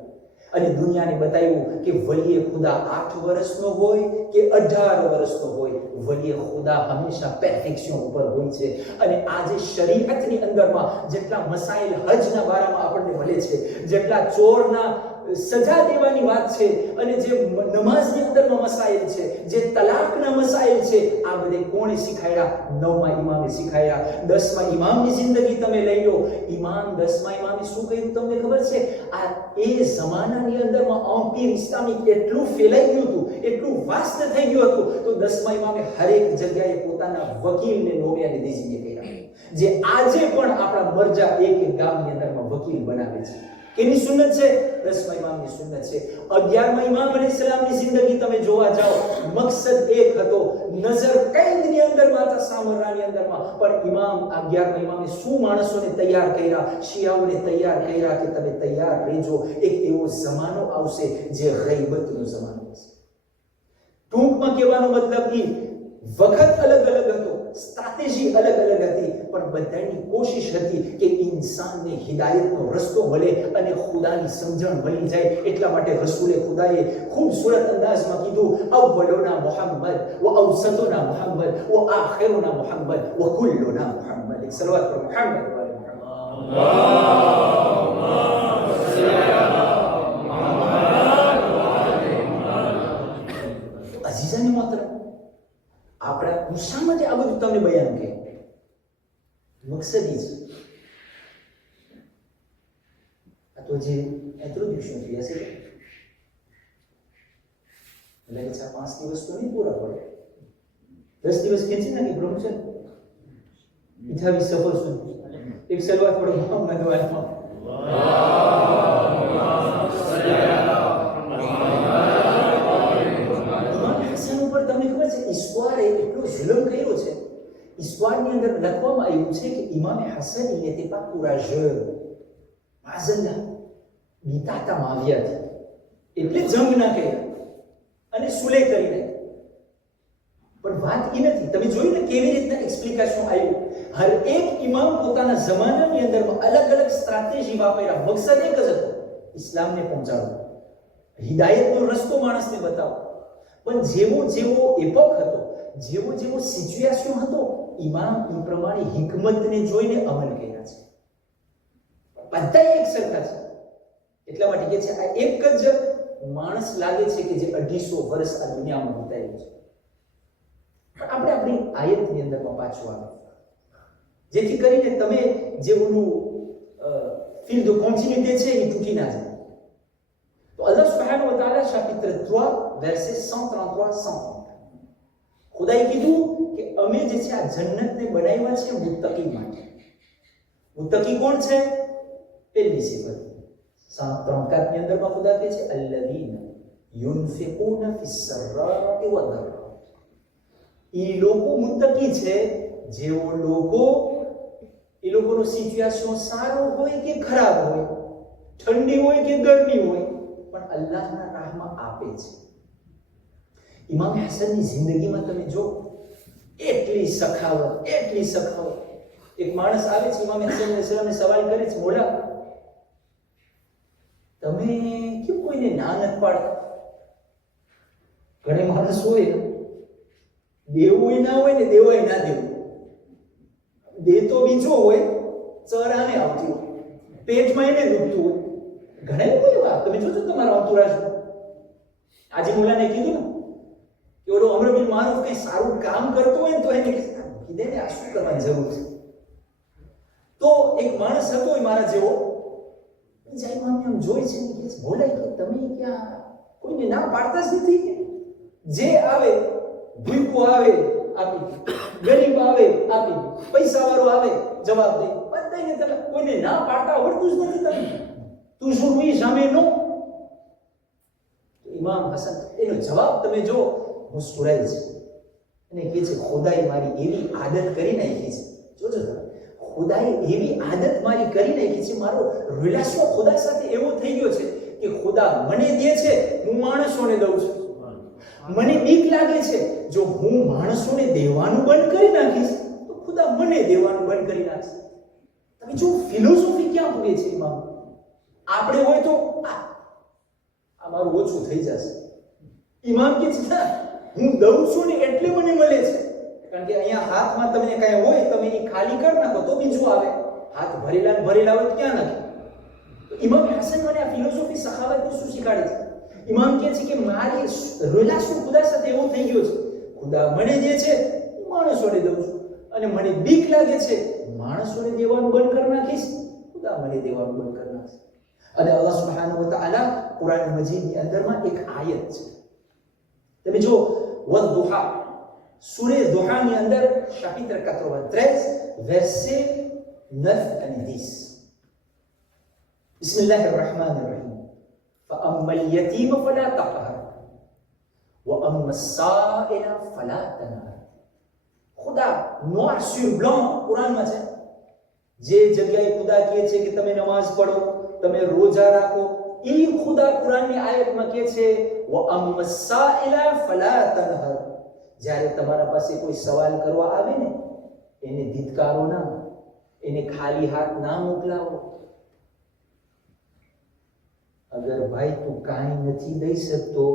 અને દુનિયાને બતાવ્યું કે વલીએ ખુદા 8 વર્ષનો હોય કે 18 વર્ષનો હોય, વલીએ ખુદા હંમેશા પરફેક્શન ઉપર હોય છે. અને આજે શરીયતની અંદરમાં જેટલા મસાઇલ હજના બારામાં આપણને મળે છે, જેટલા ચોરના સજા દેવાની વાત છે અને જે નમાઝની અંદરમાં મસાઇલ છે, જે તલાકના મસાઇલ છે, આ બધે કોણે શીખાયા? નવમા ઇમામે શીખાયા. 10મા ઇમામની જિંદગી તમે લઈ લો. ઇમામ 10મા ઇમામે શું કહ્યું તમને ખબર છે? આ એ જમાનાની અંદરમાં એમ્પાયર ઇસ્લામિક એટલું ફેલાઈ ગયું હતું, એટલું વાસ્ત થઈ ગયું હતું, તો 10મા ઇમામે હરેક જગ્યાએ પોતાના વકીલને નોમિયાને દીજીને કર્યા, જે આજે પણ આપણા મરજા એક ગામની અંદરમાં વકીલ બનાવે છે. કેની સુન્નત છે? 10મા ઇમામની સુન્નત છે. 11મા ઇમામ અલૈહિસ્સલામની જિંદગી તમે જોવા જાઓ, મકસદ એક હતો, નજર કૈદની અંદરમાં હતા, સામરાની અંદરમાં, પણ ઇમામ 11મા ઇમામે શું માણસોને તૈયાર કર્યા? શિયાઓને તૈયાર કર્યા કે તમે તૈયાર રહેજો, એક એવો જમાનો આવશે જે ગૈબતનો જમાનો હશે. ટૂંકમાં કહેવાનો મતલબ કે વખત અલગ અલગ હતો, સ્ટ્રેટેજી અલગ અલગ હતી, પણ બધાની કોશિશ હતી કે ઇન્સાનને હિદાયતનો રસ્તો મળે અને ખુદાની સમજણ મળી જાય. એટલા માટે રસૂલે ખુદાએ ખૂબસૂરત અંદાજમાં કીધું, અવ્વલુના મુહમ્મદ વ અવસતુના મુહમ્મદ વ આખિરુના મુહમ્મદ વ કુલ્લુના મુહમ્મદ. એક સલવાત પર મુહમ્મદ વ આલે મુહમ્મદ. અલ્લાહુમ્મા સલ્લી અલા મુહમ્મદ વ આલે મુહમ્મદ. અઝીઝાની મોહતરમ, આપણે હું શા માટે આ બધું તમને બયાન કર્યું? મકસદ એ છે, આ તો જે ઇન્ટ્રોડ્યુશન થયા છે એટલે કે 4-5 દિવસ તો નહીં પૂરા પડે, 10 દિવસ ખેંચી નાખી પ્રમોશન ઇઠાવી સફર સુધી. એક શરૂઆત પડો મોહમ્મદ વાલમાં. તમને ખબર છે ઈશ્વરે એટલો જુલમ કર્યો છે. ઈશ્વરની અંદર લખવામાં આવ્યું છે કે ઇમામે Hasan il n'était pas courageux, માઝલ્લા બીતાતા માવ્યા છે એટલે જંગ ના કર્યા અને સુલે કરી નાખી. પણ વાત એ નથી, તમે જોયું ને કેવી રીતના એક્સપ્લિકેશન આવ્યું. હર એક ઇમામ પોતાના જમાનાની અંદરમાં અલગ અલગ સ્ટ્રેટેજી વાપર્યા. મકસદ એક જ હતો, ઇસ્લામને પહોંચાડવું, હિદાયતનો રસ્તો માણસને બતાવો. પણ જેવો જેવો એપોક હતો, જેવો જેવો સિચ્યુએશન હતો, ઇમામ એ પ્રમાણે હિકમતને જોઈને અમલ કર્યા છે. બધા એક સરખા છે. એટલા માટે કે છે આ એક જ માણસ લાગે છે કે જે 250 વર્ષ આ દુનિયામાં વિતાવ્યું છે. પણ આપણે આપણી આયતની અંદરમાં પાછું આવે, જેથી કરીને તમે જે ઓલું ફીલ ધ કોન્ટિન્યુટી છે એ તૂટી ના જાય. તો અલ્લાહ સુબ્હાનહુ વ તઆલા chapitre 3 verset 133-134 ખુદાએ કીધું કે અમે જે છે આ જન્નતને બનાવ્યા છે મુત્તકી માટે. મુત્તકી કોણ છે? પહેલી સિફત 3 ની અંદરમાં ખુદા કહે છે અલ્લઝીના યુનફિકૂના ફિસ સર્રા'i વદ દર્રા. એ લોકો મુત્તકી છે જેઓ લોકો એ લોકોનો સિચ્યુએશન સારો હોય કે ખરાબ હોય, ઠંડી હોય કે ગરમી હોય, પણ અલ્લાહના રાહમાં આપે છે. ઇમામ હસનની જિંદગીમાં તમે જો એટલી સખાવત. એક માણસ આવે છે ઇમામ હસન અલૈહિસ્સલામને સવાલ કરે છે, મોલા તમે કેમ કોઈને ના નથી પાડતા? ઘણે માણસ હોય દેવું ના હોય ને દેવાય ના દેવું. દે તો બીજો હોય, ચરાને આવતી હોય, પેટમાં એને દુખતું હોય. ઘણા હોય એવા, તમે જોજો તમારા અંતુરાજમાં. આજે મુલાને કીધું ને કે ઓલો અમર બિન મારૂફ કઈ સારું કામ કરતો હોય ને તો એને કીધે ને આ શું કરવાની જરૂર છે. તો એક માણસ હતો એ મારા જેવો, જય મામી આમ જોઈ છે ને કે બોલાય કે તમે ક્યાં કોઈને ના પાડતા જ નથી. જે આવે ભૂખો આવે આપી, ગરીબ આવે આપી, પૈસા વાળો આવે જવાબ દે. બધાને તમે કોઈને ના પાડતા આવડતું જ નથી. તમે તું શું વી સામે નો. ઇમામ હસન એનો જવાબ તમે જો મુસ્કુરાય છે અને કહે છે ખુદાએ મારી એવી આદત કરી નાખી છે. જોજો તમે, ખુદાએ એવી આદત મારી કરી નાખી છે, મારો રિલેશન ખુદા સાથે એવો થઈ ગયો છે કે ખુદા મને દે છે, હું માણસોને દઉં છું. મને બીક લાગે છે જો હું માણસોને દેવાનું બંધ કરી નાખીશ તો ખુદા મને દેવાનું બંધ કરી નાખશે. તમે જો ફિલોસોફી ક્યાં પૂરે છે ઇમામ. આપણે હોય તો આ મારું ઓછું થઈ જશે. ઇમામ કે છે ના, હું દઉં છું ને એટલે મને મળે છે. કારણ કે અહીંયા હાથમાં તમને કાંઈ હોય તમે એ ખાલી કરી નાખો તો બીજું આવે. હાથ ભરેલા ને ભરેલા હોય તો ક્યાં નાખે? તો ઇમામ હસન મને આ ફિલોસોફી સખાવત શું શીખવાડે છે? ઇમામ કહે છે કે મારી રિલેશન ખુદા સાથે એવો થઈ ગયો છે, ખુદા મને દે છે, હું માણસોને દઉં છું. અને મને બીક લાગે છે માણસોને દેવાનું બંધ કરી નાખીશ, ખુદા મને દેવાનું બંધ કરી નાખશે. અને અલ્લાહ સુબ્હાનહુ વ તઆલા કુરાન મજીદની અંદરમાં એક આયત છે, તમે જો વદ્દુહા, સૂરે દુહાની અંદર chapitre 93 verset 9 અને 10. બિસ્મિલ્લાહિર rahmanir rahim. فأما اليتيم فلا تقهر وأما السائل فلا تنهر. ખુદા નોર sur blanc કુરાનમાં છે. જે જગ્યાએ ખુદા કહે છે કે તમે નમાઝ પઢો, તમે રોજા રાખો, એ ખુદા કુરાનની આયતમાં કહે છે وأما السائل فلا تنهر. જ્યારે તમારા પાસે કોઈ સવાલ કરવા આવે ને એને ધિક્કારો ના, એને ખાલી હાથ ના મોકલાવો. અગર ભાઈ તું કાંઈ નથી દઈ શકતો,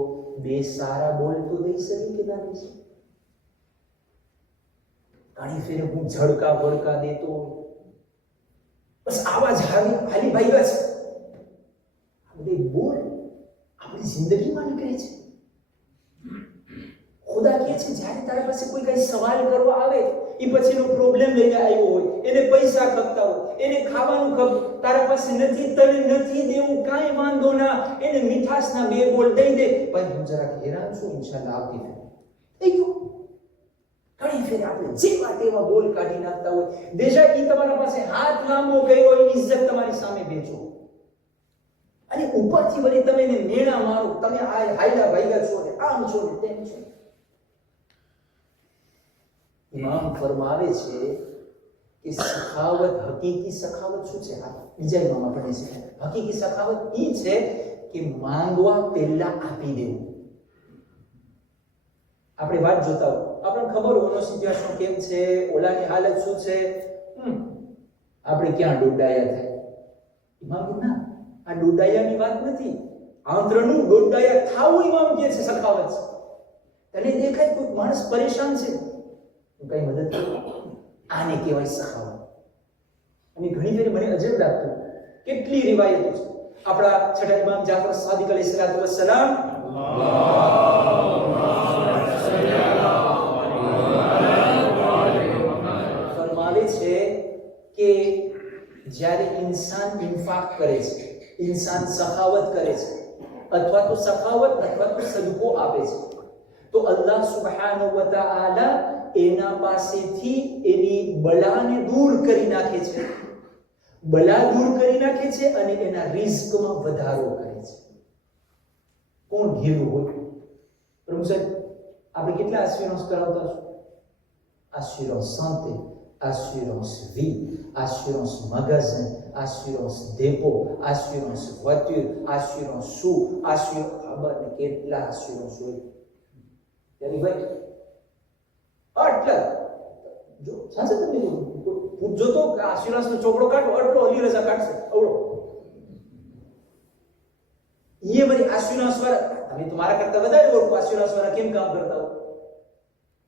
બે સારા બોલ તો દઈ શકે કે ના દઈ શકે? ઘણી ફેરે હું ઝડકા ભડકા દેતો બસ આવા જ હાલી ભાગ્યા છે. આપણે બોલ આપણી જિંદગીમાં નીકળે છે. ખુદા કહે છે જ્યારે તારા પાસે કોઈ કઈ સવાલ કરવા આવે, એ પછીનો પ્રોબ્લેમ લઈને આવ્યો હોય, એને પૈસા ખપતા હોય, એને ખાવાનું તારા પાસે નથી, તને નથી દેવું, કાંઈ વાંધો ના, એને મીઠાશના બે બોલ દઈ દે, ભાઈ હું જરાક હેરાન છું, ઇન્શાલ્લાહ આવતી ફેર થઈ ગયું. ઘણી ફેર આપણે જેવા તેવા બોલ કાઢી નાખતા હોય. દેશા ઈ તમારા પાસે હાથ લાંબો કર્યો હોય, ઇજ્જત તમારી સામે બેચો, અને ઉપરથી વળી તમે એને મેણા મારો, તમે આ હાયલા ભાઈલા છો ને આમ છો ને તેમ છો. ઇમામ ફરમાવે છે કે સખાવત, હકીકી સખાવત શું છે? બીજા ઇમામ આપણે છે હકીકી સખાવત ઈ છે કે માંગવા પહેલા આપી દેવું. આપણે વાત જોતા હોય, આપણને ખબર હોય ઓનો સિચ્યુએશન કેમ છે, ઓલાની હાલત શું છે, આપણે ક્યાં ડોડાયા થાય. ઇમામ ના, આ ડોડાયાની વાત નથી, આંતરનું ડોડાયા થાવું ઇમામ કહે છે સખાવત છે. તને દેખાય કોઈ માણસ પરેશાન છે, કઈ મદદ કરો, આને કહેવાય સખાવત. અને ઘણી ફેર મને અજબ લાગતું, કેટલી રિવાયતો છે આપણા છઠ્ઠા ઇમામ જાફર સાદિક અલૈહિસ્સલાતુ વસ્સલામ ફરમાવે છે કે જ્યારે ઇન્સાન ઇન્ફાક કરે છે, ઇન્સાન સખાવત કરે છે, અથવા તો સખાવત અથવા તો સદકો આપે છે, તો અલ્લાહ સુબ્હાનહુ વ તઆલા એના પાસેથી એની બલાને દૂર કરી નાખે છે, બલા દૂર કરી નાખે છે અને એના રિઝકમાં વધારો કરે છે. કોણ ઘેરું હોય? પ્રભુ સાહેબ, આપણે કેટલા એશ્યોરન્સ કરાવતા છો? assurance santé, assurance vie, assurance magasin, assurance dépôt, assurance voiture, assurance sous, assurance ખબર ને કેટલા assurance હોય. यानी भाई આટલા જો સાચે તમે પૂછજો તો assurance નો ચોપડો કાઢો, આટલો અલી રઝા કાઢશે અવળો. ये बड़ी assurance वाला તમે તમારા કરતા વધારે ઓળખો assurance વાળા કેમ કામ કરતા હોય.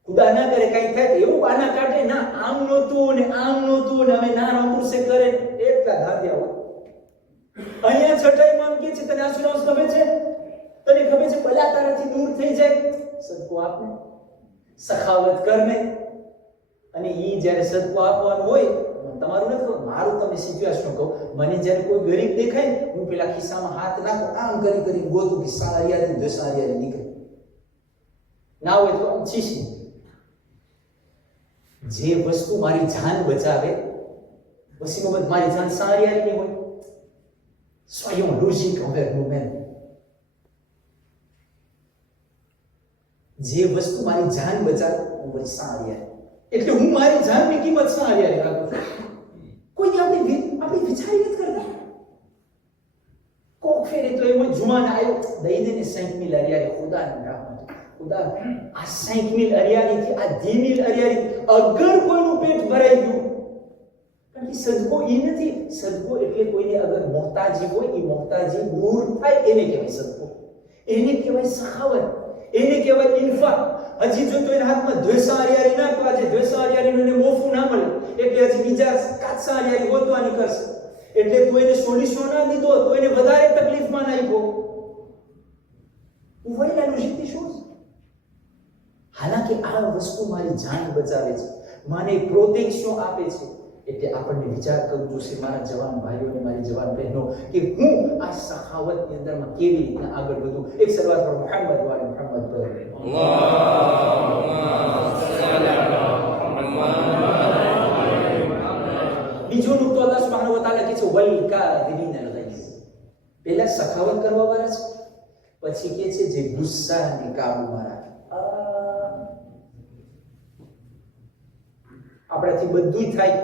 ખુદા ના કરે કઈ થાય એવું આના કાઢે ના, આમ નહોતું ને આમ નહોતું ને અમે ના નહોતું સે કરે એટલા ધાર્યા હોય. અહીંયા છઠ્ઠા ઇમામ કે છે તને assurance ગમે છે, તને ખબર છે બલા તારાથી દૂર થઈ જાય, સદકો આપને, સખાવત કરને. અને ઈ જ્યારે સદકો આપવાનું હોય, તમારું નથી કહું, મારું તમને સિચ્યુએશન કહું, મને જ્યારે કોઈ ગરીબ દેખાય ને હું પેલા ખિસ્સામાં હાથ નાખું, આમ કરી કરી ગોતું કે સારિયારી દસારિયારી નીકળે ના હોય તો ચીસી. જે વસ્તુ મારી જાન બચાવે વસીમત મારી જાન સારિયારી નહીં હોય. soyons logiques envers nous-mêmes. જે વસ્તુ મારી જાન બચાવે હું પછી સારિયારી, એટલે હું મારી જાનની કિંમત સારિયારી રાખું છું. કોઈ આપણી વિચારી નથી કરતા. કોક ફેરે તો એમ જુમાન આવ્યો દઈ દે ને 5,000 અરિયારી, ખુદાની rahmat, ખુદા આ 5,000 અરિયારીથી આ 10,000 અરિયારી અગર કોઈનું પેટ ભરાઈ ગયું, કારણ કે સદકો એ નથી, સદકો એટલે કોઈને અગર મોહતાજી હોય એ મોહતાજી દૂર થાય એને કહેવાય સદકો, એને કહેવાય સખાવત, એને કહેવાય ઇન્ફાક. હજી જો તો એના હાથમાં 200 અરિયારી નાખવા છે, 200 અરિયારીનું એને મોફું ના મળે એટલે હજી બીજા 700 અરિયારી ગોતવાની કરશે, એટલે તું એને સોલ્યુશન ના દીધો તો એને વધારે તકલીફમાં નાખ્યો. વહીલા લોજિકની શું? હાલાકી આ વસ્તુ મારી જાન બચાવે છે, મને પ્રોટેક્શન આપે છે, એટલે આપણને વિચાર કરવો જોઈએ મારા જવાન ભાઈઓને, મારી જવાન બહેનો, કે હું આ સખાવતની અંદરમાં કેવી રીતના આગળ વધું. એક સલવાત પર મુહમ્મદ વાલે મુહમ્મદ પર બીજો નુક્તો અલ્લાહ સુબ્હાનહુ વ તઆલા કહે છે વલ કાઝિમીનલ ગૈઝ. પહેલા સખાવત કરવા વાળા છે, પછી કહે છે જે ગુસ્સાને કાબૂમાં રાખે. આપણાથી બધું થાય,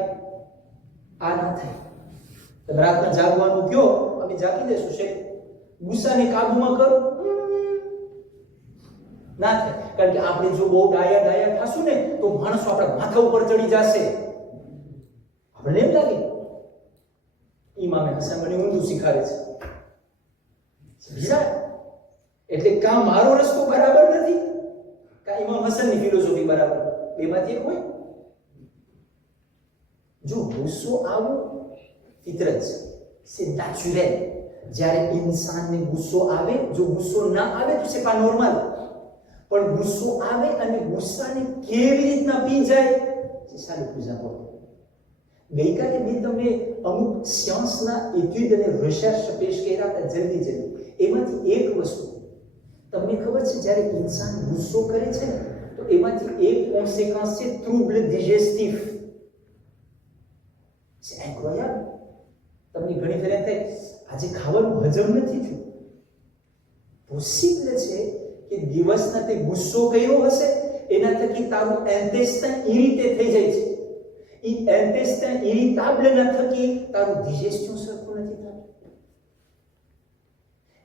આ ના થાય. તમે રાતના જાગવાનું કયો, અમે જાગી દેશું છે, ગુસ્સાને કાબૂમાં કરો ના થાય. કારણ કે આપણે જો બહુ ડાયા થાશું ને તો માણસો આપણા માથા ઉપર ચડી જશે. આપણને એમ લાગે ઇમામે હસન મને ઊંધું શીખાડે છે, એટલે કા મારો રસ્તો બરાબર નથી, કા ઇમામ હસનની ફિલોસોફી બરાબર, બેમાંથી એક હોય. જો ગુસ્સો આવો ફિતરત છે, c'est naturel. જ્યારે ઇન્સાનને ગુસ્સો આવે, જો ગુસ્સો ના આવે તો c'est pas normal. પણ ગુસ્સો આવે અને ગુસ્સાને કેવી રીતના પી જાય c'est ça le plus important. ગઈકાલે મેં તમને અમુક સાયન્સના એટ્યુડ અને રિસર્ચ પેશ કર્યા હતા જલ્દી. એમાંથી એક વસ્તુ તમને ખબર છે, જ્યારે ઇન્સાન ગુસ્સો કરે છે ને તો એમાંથી એક કોન્સિક્વન્સ છે ટ્રબલ ડિજેસ્ટિવ. C'est incroyable. તમને ઘણી ફેર એમ થાય આજે ખાવાનું હજમ નથી થયું. પોસિબલ છે કે દિવસના તે ગુસ્સો કર્યો હશે એના થકી તારું ઇન્ટેસ્ટાઇન ઇરિટેટ થઈ જાય છે. એ ઇન્ટેસ્ટાઇન ઇરિટેબલ ના થકી તારું ડિજેસ્શન સરખું નથી થતું.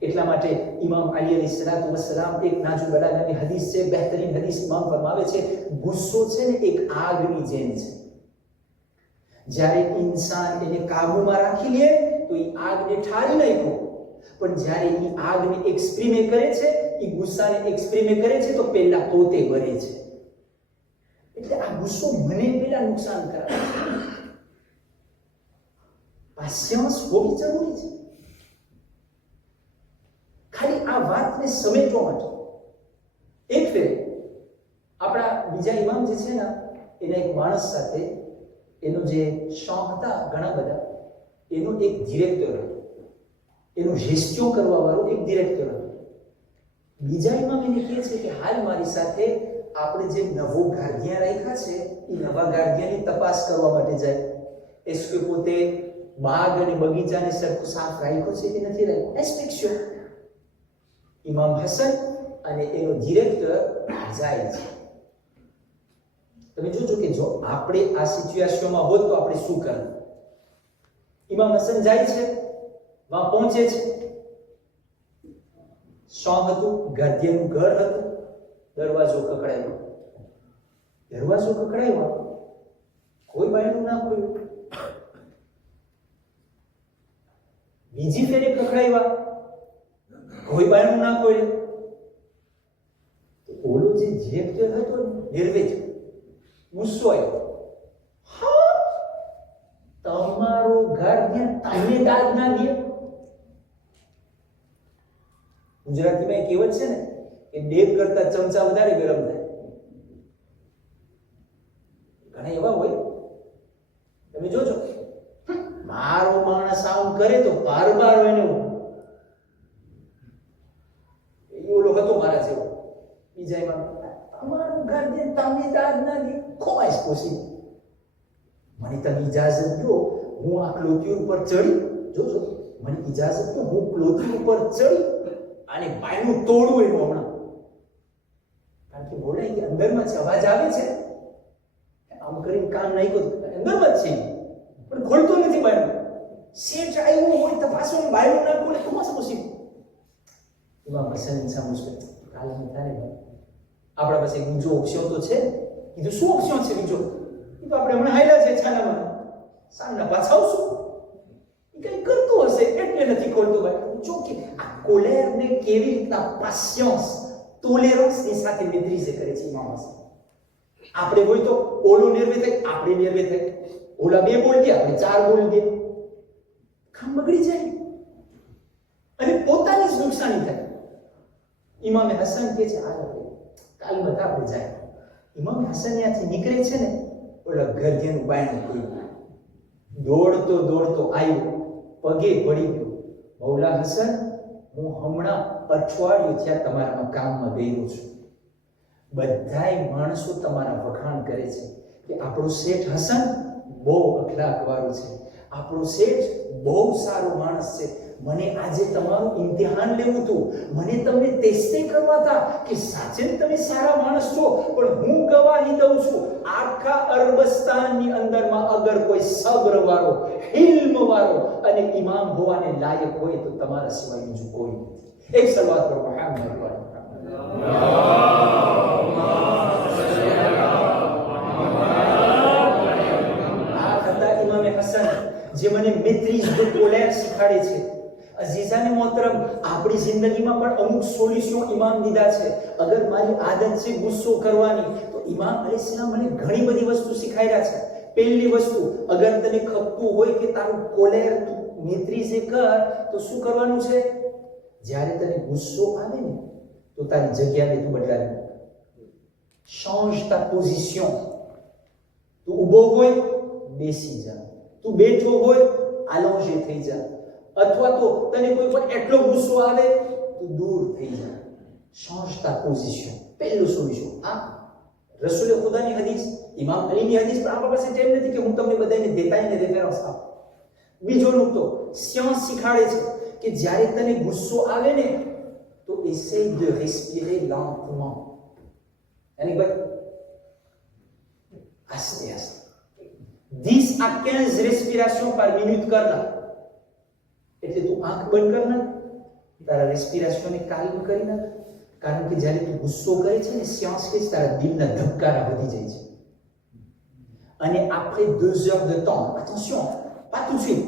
એટલા માટે ઇમામ અલી અલૈહિસ્સલાતુ વસ્સલામ એક નાજુલ બલાગાની હદીસ છે, બહેતરીન હદીસ ઇમામ ફરમાવે છે, ગુસ્સો છે ને એક આગની જેમ છે. જ્યારે ઇન્સાન એને કાબૂમાં રાખી લે તો એ આગને ઠારી નાખો, પણ જ્યારે એ આગને એક્સપ્રીમે કરે છે, એ ગુસ્સાને એક્સપ્રીમે કરે છે તો પહેલા પોતે બરે છે. એટલે આ ગુસ્સો મને પહેલા નુકસાન કરાવે. પેશન્સ હોવી જરૂરી છે. વાતને સમેટવા માટે. એક ફેર આપણા બીજા ઇમામ જે છે ને એના એક માણસ સાથે એનો જે શોખ હતા ઘણા બધા, એનો એક ડિરેક્ટર હતો, એનું જેસ્ટિયન કરવા વાળો એક ડિરેક્ટર હતો. બીજા ઇમામ એને કહે છે કે હાલ મારી સાથે આપણે જે નવો ગાર્ડિયન રાખ્યા છે એ નવા ગાર્ડિયનની તપાસ કરવા માટે જાય. એસકે પોતે બાગ અને બગીચાને સરખું સાફ રાખ્યો છે કે નથી રાખ્યો, ઇન્સ્પેક્શન. ઇમામ હસન અને એનો ડિરેક્ટર જાય છે. તમે જોજો કે જો આપણે આ સિચ્યુએશનમાં હોત તો આપણે શું કરત. ઇમામ હસન જાય છે, વહાં પહોંચે છે. શું હતું? ગાર્ડિયનનું ઘર હતું. દરવાજો ખખડાયો. દરવાજો ખખડાયો, કોઈ બાયણું ના ખોલ્યું. બીજી ફેરે ખખડાવ્યા, કોઈ બાયણું ના ખોલ્યું. ઓલો જે ડિરેક્ટર હતો નિર્વેજ ગુસ્સો આવ્યો. હા, તમારો ગાર્ડિયન તમને દાદ ના દે. ગુજરાતીમાં કહેવત છે ને કે ડેક કરતા ચમચા વધારે ગરમ થાય. ઘણા એવા હોય, તમે જોજો, મારો માણસ આમ કરે તો બાર એને ઓલો હતો મારા જેવો. બીજા એમાં તમારું ગાર્ડિયન તમને દાદ ના દે. ખોવાઈશ પોસી, મને તમે ઇજાઝત દો, હું આ ક્લોથિયર ઉપર ચડી, જોજો, મને ઇજાઝત દો, હું ક્લોથિયર ઉપર ચડી અને બાયનું તોડું એનું હમણાં. કારણ કે બોલાય કે અંદરમાં છે, અવાજ આવે છે, આમ કરીને કામ નહીં કરતું, અંદરમાં જ છે પણ ખોલતો નથી બાયનું. શેઠ આવ્યું હોય તપાસવાનું, બાયનું ના ખોલે તો મસ્ત મુસીબત. એમાં પસંદ સમજે કાલે તારે આપણા પાસે બીજો ઓપ્શન તો છે. કીધું શું ઓપ્શન છે બીજો? કીધું આપણે હમણાં હાલ્યા છે છાનામાં, સાંજના પાછા આવશું. એ કઈ કરતો હશે એટલે નથી ખોલતો. ભાઈ જો કે આ કોલેરને કેવી રીતના પેશન્સ, ટોલરન્સની સાથે મેત્રીઝે કરે છે ઇમામ હસન. આપણે હોય તો ઓલો નિર્વે થાય, આપણે નિર્વે થાય. ઓલા 2 બોલ દે, આપણે 4 બોલ દે. કામ બગડી જાય અને પોતાની જ નુકસાની થાય. ઇમામે હસન કહે છે હાલ કાલ બધા આપણે જાય. ઇમામ હસન ત્યાંથી નીકળે છે ને, ઓલા ગરદીનું બાયણું ખોલ્યું. દોડતો આવ્યો, પગે પડી ગયો. મૌલા હસન, હું હમણાં અઠવાડિયું થયા તમારા કામમાં ગયો છું. બધાય માણસો તમારા વખાણ કરે છે કે આપણો શેઠ હસન બહુ અખલાક વાળો છે, આપણો શેઠ બહુ સારો માણસ છે. મને આજે તમારું ઇમ્તિહાન લેવું હતું, મને તમને ટેસ્ટે કરવા હતા કે સાચે તમે સારા માણસ છો. પણ હું ગવાહી દઉં છું, આખા અરબસ્તાનની અંદરમાં અગર કોઈ સબ્ર વાળો, હિલ્મ વાળો અને ઇમામ હોવાને લાયક હોય તો તમારા સિવાય બીજું કોઈ નથી. એક સલવાત પર મુહમ્મદ ઇમામે હસન જે મને મેત્રીઝ de colère શીખાડે છે. અઝીઝાને મોહતરમ, આપણી જિંદગીમાં પણ અમુક સોલ્યુશન ઇમામ દીધા છે. અગર મારી આદત છે ગુસ્સો કરવાની, તો ઇમામ અલૈહિસ્સલામ મને ઘણી બધી વસ્તુ શીખાડ્યા છે. પહેલી વસ્તુ, અગર તને ખપતું હોય કે તારું કોલેર તું મેત્રીઝે કર, તો શું કરવાનું છે? જ્યારે તને ગુસ્સો આવે ને તો તારી જગ્યાને તું બદલાવી. change ta position. તું ઊભો હોય બેસી જા, તું બેઠો હોય allongé થઈ જા, અથવા તો તને કોઈ પણ એટલો ગુસ્સો આવે તો દૂર થઈ જા. change ta position. પહેલું સોલ્યુશન આ રસૂલ ખુદાની હદીસ, ઇમામ અલીની હદીસ, પણ આપણા પાસે ટાઈમ નથી કે હું તમને બધાને દેતાઈને રેફરન્સ આપું. બીજો નુકતો સાયન્સ શીખાડે છે કે જ્યારે તને ગુસ્સો આવે ને તો essaye de respirer lentement. यानी भाई आस्ते आस्ते 10 à 15 respirations par minute करना. એટલે તું આંખ બંધ કરના, તારા રેસ્પિરેશન ને કાલ્મ કરી નાખ. કારણ કે જ્યારે તું ગુસ્સો કરે છે ને, શ્વાસ કે તારા દિલના ધબકારા વધી જાય છે. અને après 2 heures de temps, attention, pas tout de suite,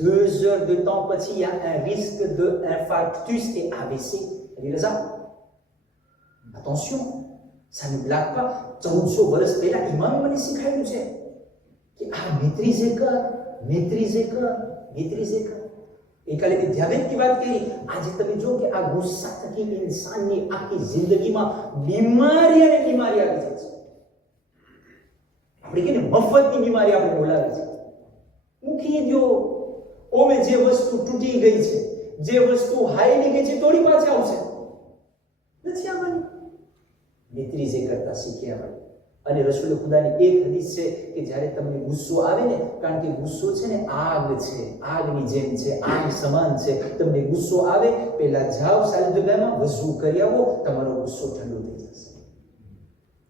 2 heures de temps પછી il y a un risque de infarctus et AVC. Vous ça? Attention, ça ne blague pas. 1400 વર્ષ પહેલા ઇમામે મને શીખાવ્યું છે કે આ મેત્રીઝે કર. એકાલે દિયાબેતની વાત કરી. આજે તમે જો કે આ ગુસ્સા થકી ઇન્સાનની આખી જિંદગીમાં બીમારી અને બીમારી આવી જાય છે. આપણે કહીએ ને મફતની બીમારી આપણે બોલાવે છે. મૂકી દો, ઓમે જે વસ્તુ તૂટી ગઈ છે, જે વસ્તુ હાઈલી ગઈ છે, તોડી પાછી આવશે, નથી આવવાની. મિત્રી જે કરતા શીખ્યા આપણે. અને રસૂલ ખુદાની એક હદીસ છે કે જ્યારે તમને ગુસ્સો આવે ને, કારણ કે ગુસ્સો છે ને આગ છે, આગની જેમ છે, આગ સમાન છે. તમને ગુસ્સો આવે પહેલા જાઓ સાલદગામાં વઝુ કરી આવો, તમારો ગુસ્સો ઠંડો થઈ જશે.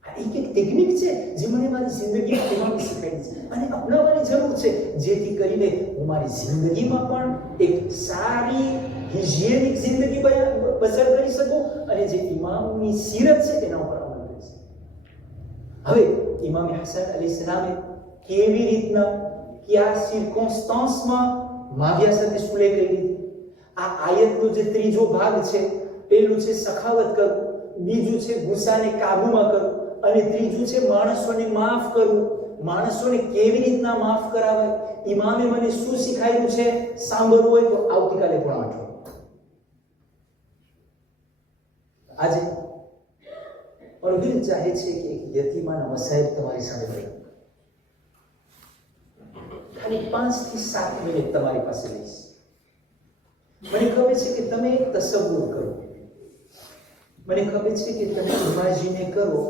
આ એક ટેકનિક છે જે મને મારી જિંદગીમાં તેમાં શીખાડી છે અને અપનાવવાની જરૂર છે, જેથી કરીને હું મારી જિંદગીમાં પણ એક સારી હાઇજેનિક જિંદગી બસર કરી શકું અને જે ઇમામની સીરત છે તેના ઉપર અમલ કરી શકું. હવે ઇમામ હસન અલૈહિસ્સલામે કેવી રીતના કયા સિર્કન્સ્ટન્સમાં માવિયા સાથે સુલેહ કરી લીધી. આ આયતનો જે ત્રીજો ભાગ છે, પહેલું છે સખાવત કરો, બીજું છે ગુસ્સાને કાબૂમાં કરો અને ત્રીજું છે માણસોને માફ કરવું. માણસોને કેવી રીતના માફ કરાવાય, ઇમામે મને શું શીખાયું છે, સાંભળવું હોય તો આવતીકાલે પણ આઠો. આજે મારું દિલ ચાહે છે કે એક યતીમાના મસાઇલ તમારી સામે લઈ ખાલી 5 થી 7 મિનિટ તમારી પાસે લઈશ. મને ખબર છે કે તમે તસવ્વુર કરો, મને ખબર છે કે તમે ઇમેજિન કરો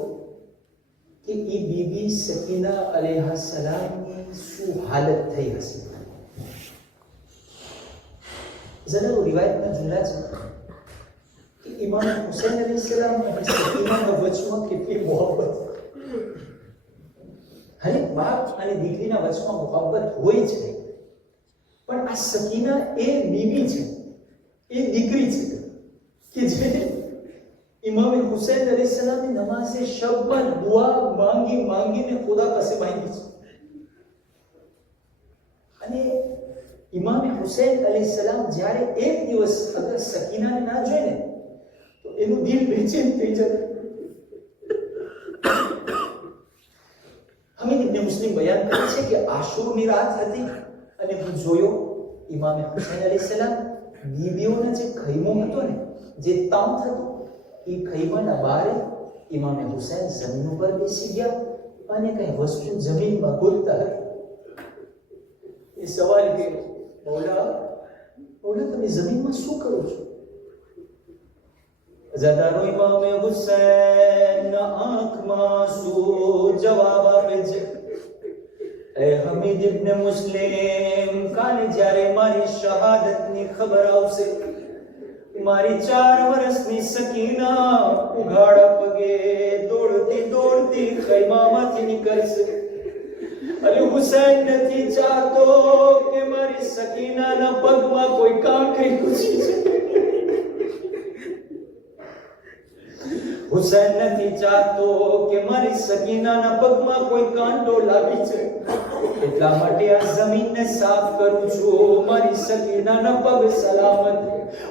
કે એ બીબી સકીના અલૈહા સલામની શું હાલત થઈ હશે. જરા રિવાયતના જુમલા છે કે ઇમામ હુસૈન અલૈહિસ્સલામ અને સકીનાના વચમાં કેટલી મોહબ્બત. હરેક બાપ અને દીકરીના વચમાં મોહબ્બત હોય છે, પણ આ સકીના એ બીબી છે, એ દીકરી છે કે જે ઇમામ હુસૈન અલૈહિસ્સલામની નમાઝે શબમાં દુઆ માંગીને ખુદા પાસે માંગી છે. અને ઇમામ હુસૈન અલૈહિસ્સલામ જ્યારે એક દિવસ અગર સકીનાને ના જોઈ ને તો એનું દિલ બેચેન થઈ જાય. હમીદ ઇબ્ન મુસ્લિમ બયાન કરે છે કે આશુરની રાત હતી અને હું જોયો ઇમામ હુસૈન અલૈહિસ્સલામ બીબીઓના જે ખૈમો હતો ને, જે તાંત હતો, એ ખૈમાના બહાર ઇમામ હુસૈન જમીન ઉપર બેસી ગયા અને કઈ વસ્તુ જમીનમાં ગોતતા હતા. એ સવાલ કર્યો, મૌલા તમે જમીનમાં શું કરો છો? અઝાદારો ઇમામ હુસૈન આંખમાં શું જવાબ આપે છે, એ હમીદ ઇબ્ન મુસ્લિમ, કાલે જ્યારે મારી શહાદતની ખબર આવશે, મારી 4 વર્ષની સકીના ઉઘાડા પગે દોડતી ખૈમામાંથી નીકળશે. અને હુસૈન નથી ચાહતો કે મારી સકીનાના પગમાં કોઈ કાંકરી ઘૂસી જાય. હુસૈન નથી ચાહતો કે મારી સકીનાના પગમાં કોઈ કાંટો લાગી જાય. એટલા માટે આ જમીનને સાફ કરું છું, મારી સકીનાના પગ સલામત.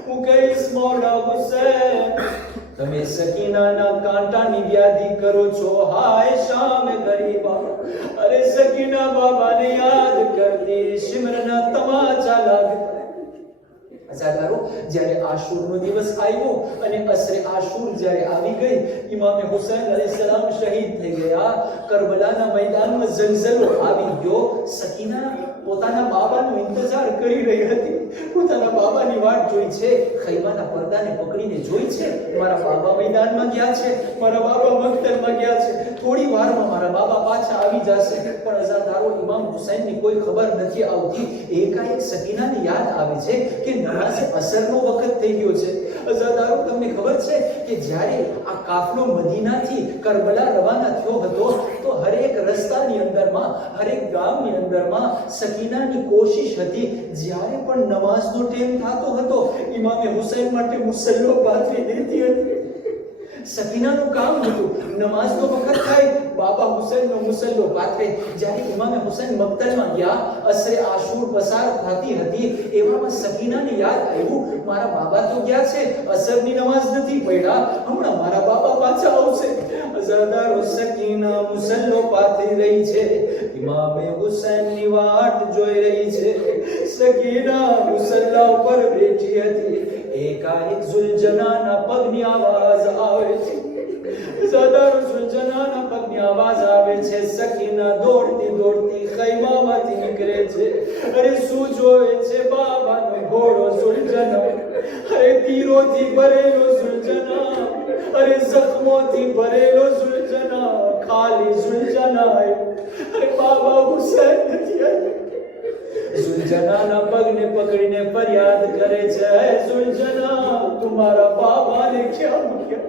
હું કહીશ મૌલા હુસૈન, તમે સકીનાના કાંટાની વ્યાધિ કરો છો. હાય શામ ગરીબા, અરે સકીના બાબાને યાદ કરતી શિમરના તમાચા લાગતા. અઝાદારો, જ્યારે આશુરનો દિવસ આવ્યો અને અસરે આશુર જ્યારે આવી ગઈ, ઇમામ હુસૈન અલૈહિસ્સલામ શહીદ થઈ ગયા. કરબલાના મેદાનમાં ઝલઝલો આવી ગયો. સકીના પોતાના બાબાનો ઇંતજાર કરી રહી હતી, પોતાના બાબાની વાટ જોઈ છે, ખૈમાના પડદાને પકડીને જોઈ છે. મારા બાબા મેદાનમાં ગયા છે, મારા બાબા મક્તલમાં ગયા છે, થોડી વારમાં મારા બાબા પાછા આવી જશે. પણ અઝાદારો, ઇમામ હુસૈનની કોઈ ખબર નથી આવતી. એકાએક સકીનાને યાદ આવે છે કે નમાઝે અસરનો વખત થઈ ગયો છે. અઝાદારો, તમને ખબર છે કે જ્યારે આ કાફલો મદીનાથી કરબલા રવાના થયો હતો તો હરેક રસ્તાની અંદરમાં, હરેક ગામની અંદરમાં સકીનાની કોશિશ હતી, જ્યારે પણ નમાઝનો ટાઈમ થતો હતો ઇમામે હુસૈન માટે મુસલ્લો પાથરી દેતી હતી. સકીનાનું કામ હતું, નમાઝનો વખત થાય બાબા હુસૈનનો મુસલ્લો પાથરે. જ્યારે ઇમામે હુસૈન મક્તલમાં ગયા, અસરે આશુર પસાર થતી હતી, એવામાં સકીનાને યાદ આવ્યું, મારા બાબા તો ગયા છે, અસરની નમાઝ નથી પડ્યા, હમણાં મારા બાબા પાછા આવશે. અઝાદારો, સકીના મુસલ્લો પાથરી રહી છે, ઇમામે હુસૈનની વાટ જોઈ રહી છે. સકીના મુસલ્લા ઉપર બેઠી હતી. એકાએક ઝુલજનાના પગની આવાજ આવે છે. ઝાદાર ઝુલજનાના પગની આવાજ આવે છે. સકીના દોડતી દોડતી ખૈમામાંથી નીકળે છે. અરે શું જોવે છે? બાબાનો ઘોડો ઝુલજના. અરે તીરોથી ભરેલો ઝુલજના. અરે જખ્મોથી ભરેલો ઝુલજના. ખાલી ઝુલજના. અરે બાબા હુસૈન નથી આવ્યા. ઝુલજનાના પગને પકડીને ફરિયાદ કરે છે, હે ઝુલજના, તમારા બાબાને ક્યાં મૂક્યા?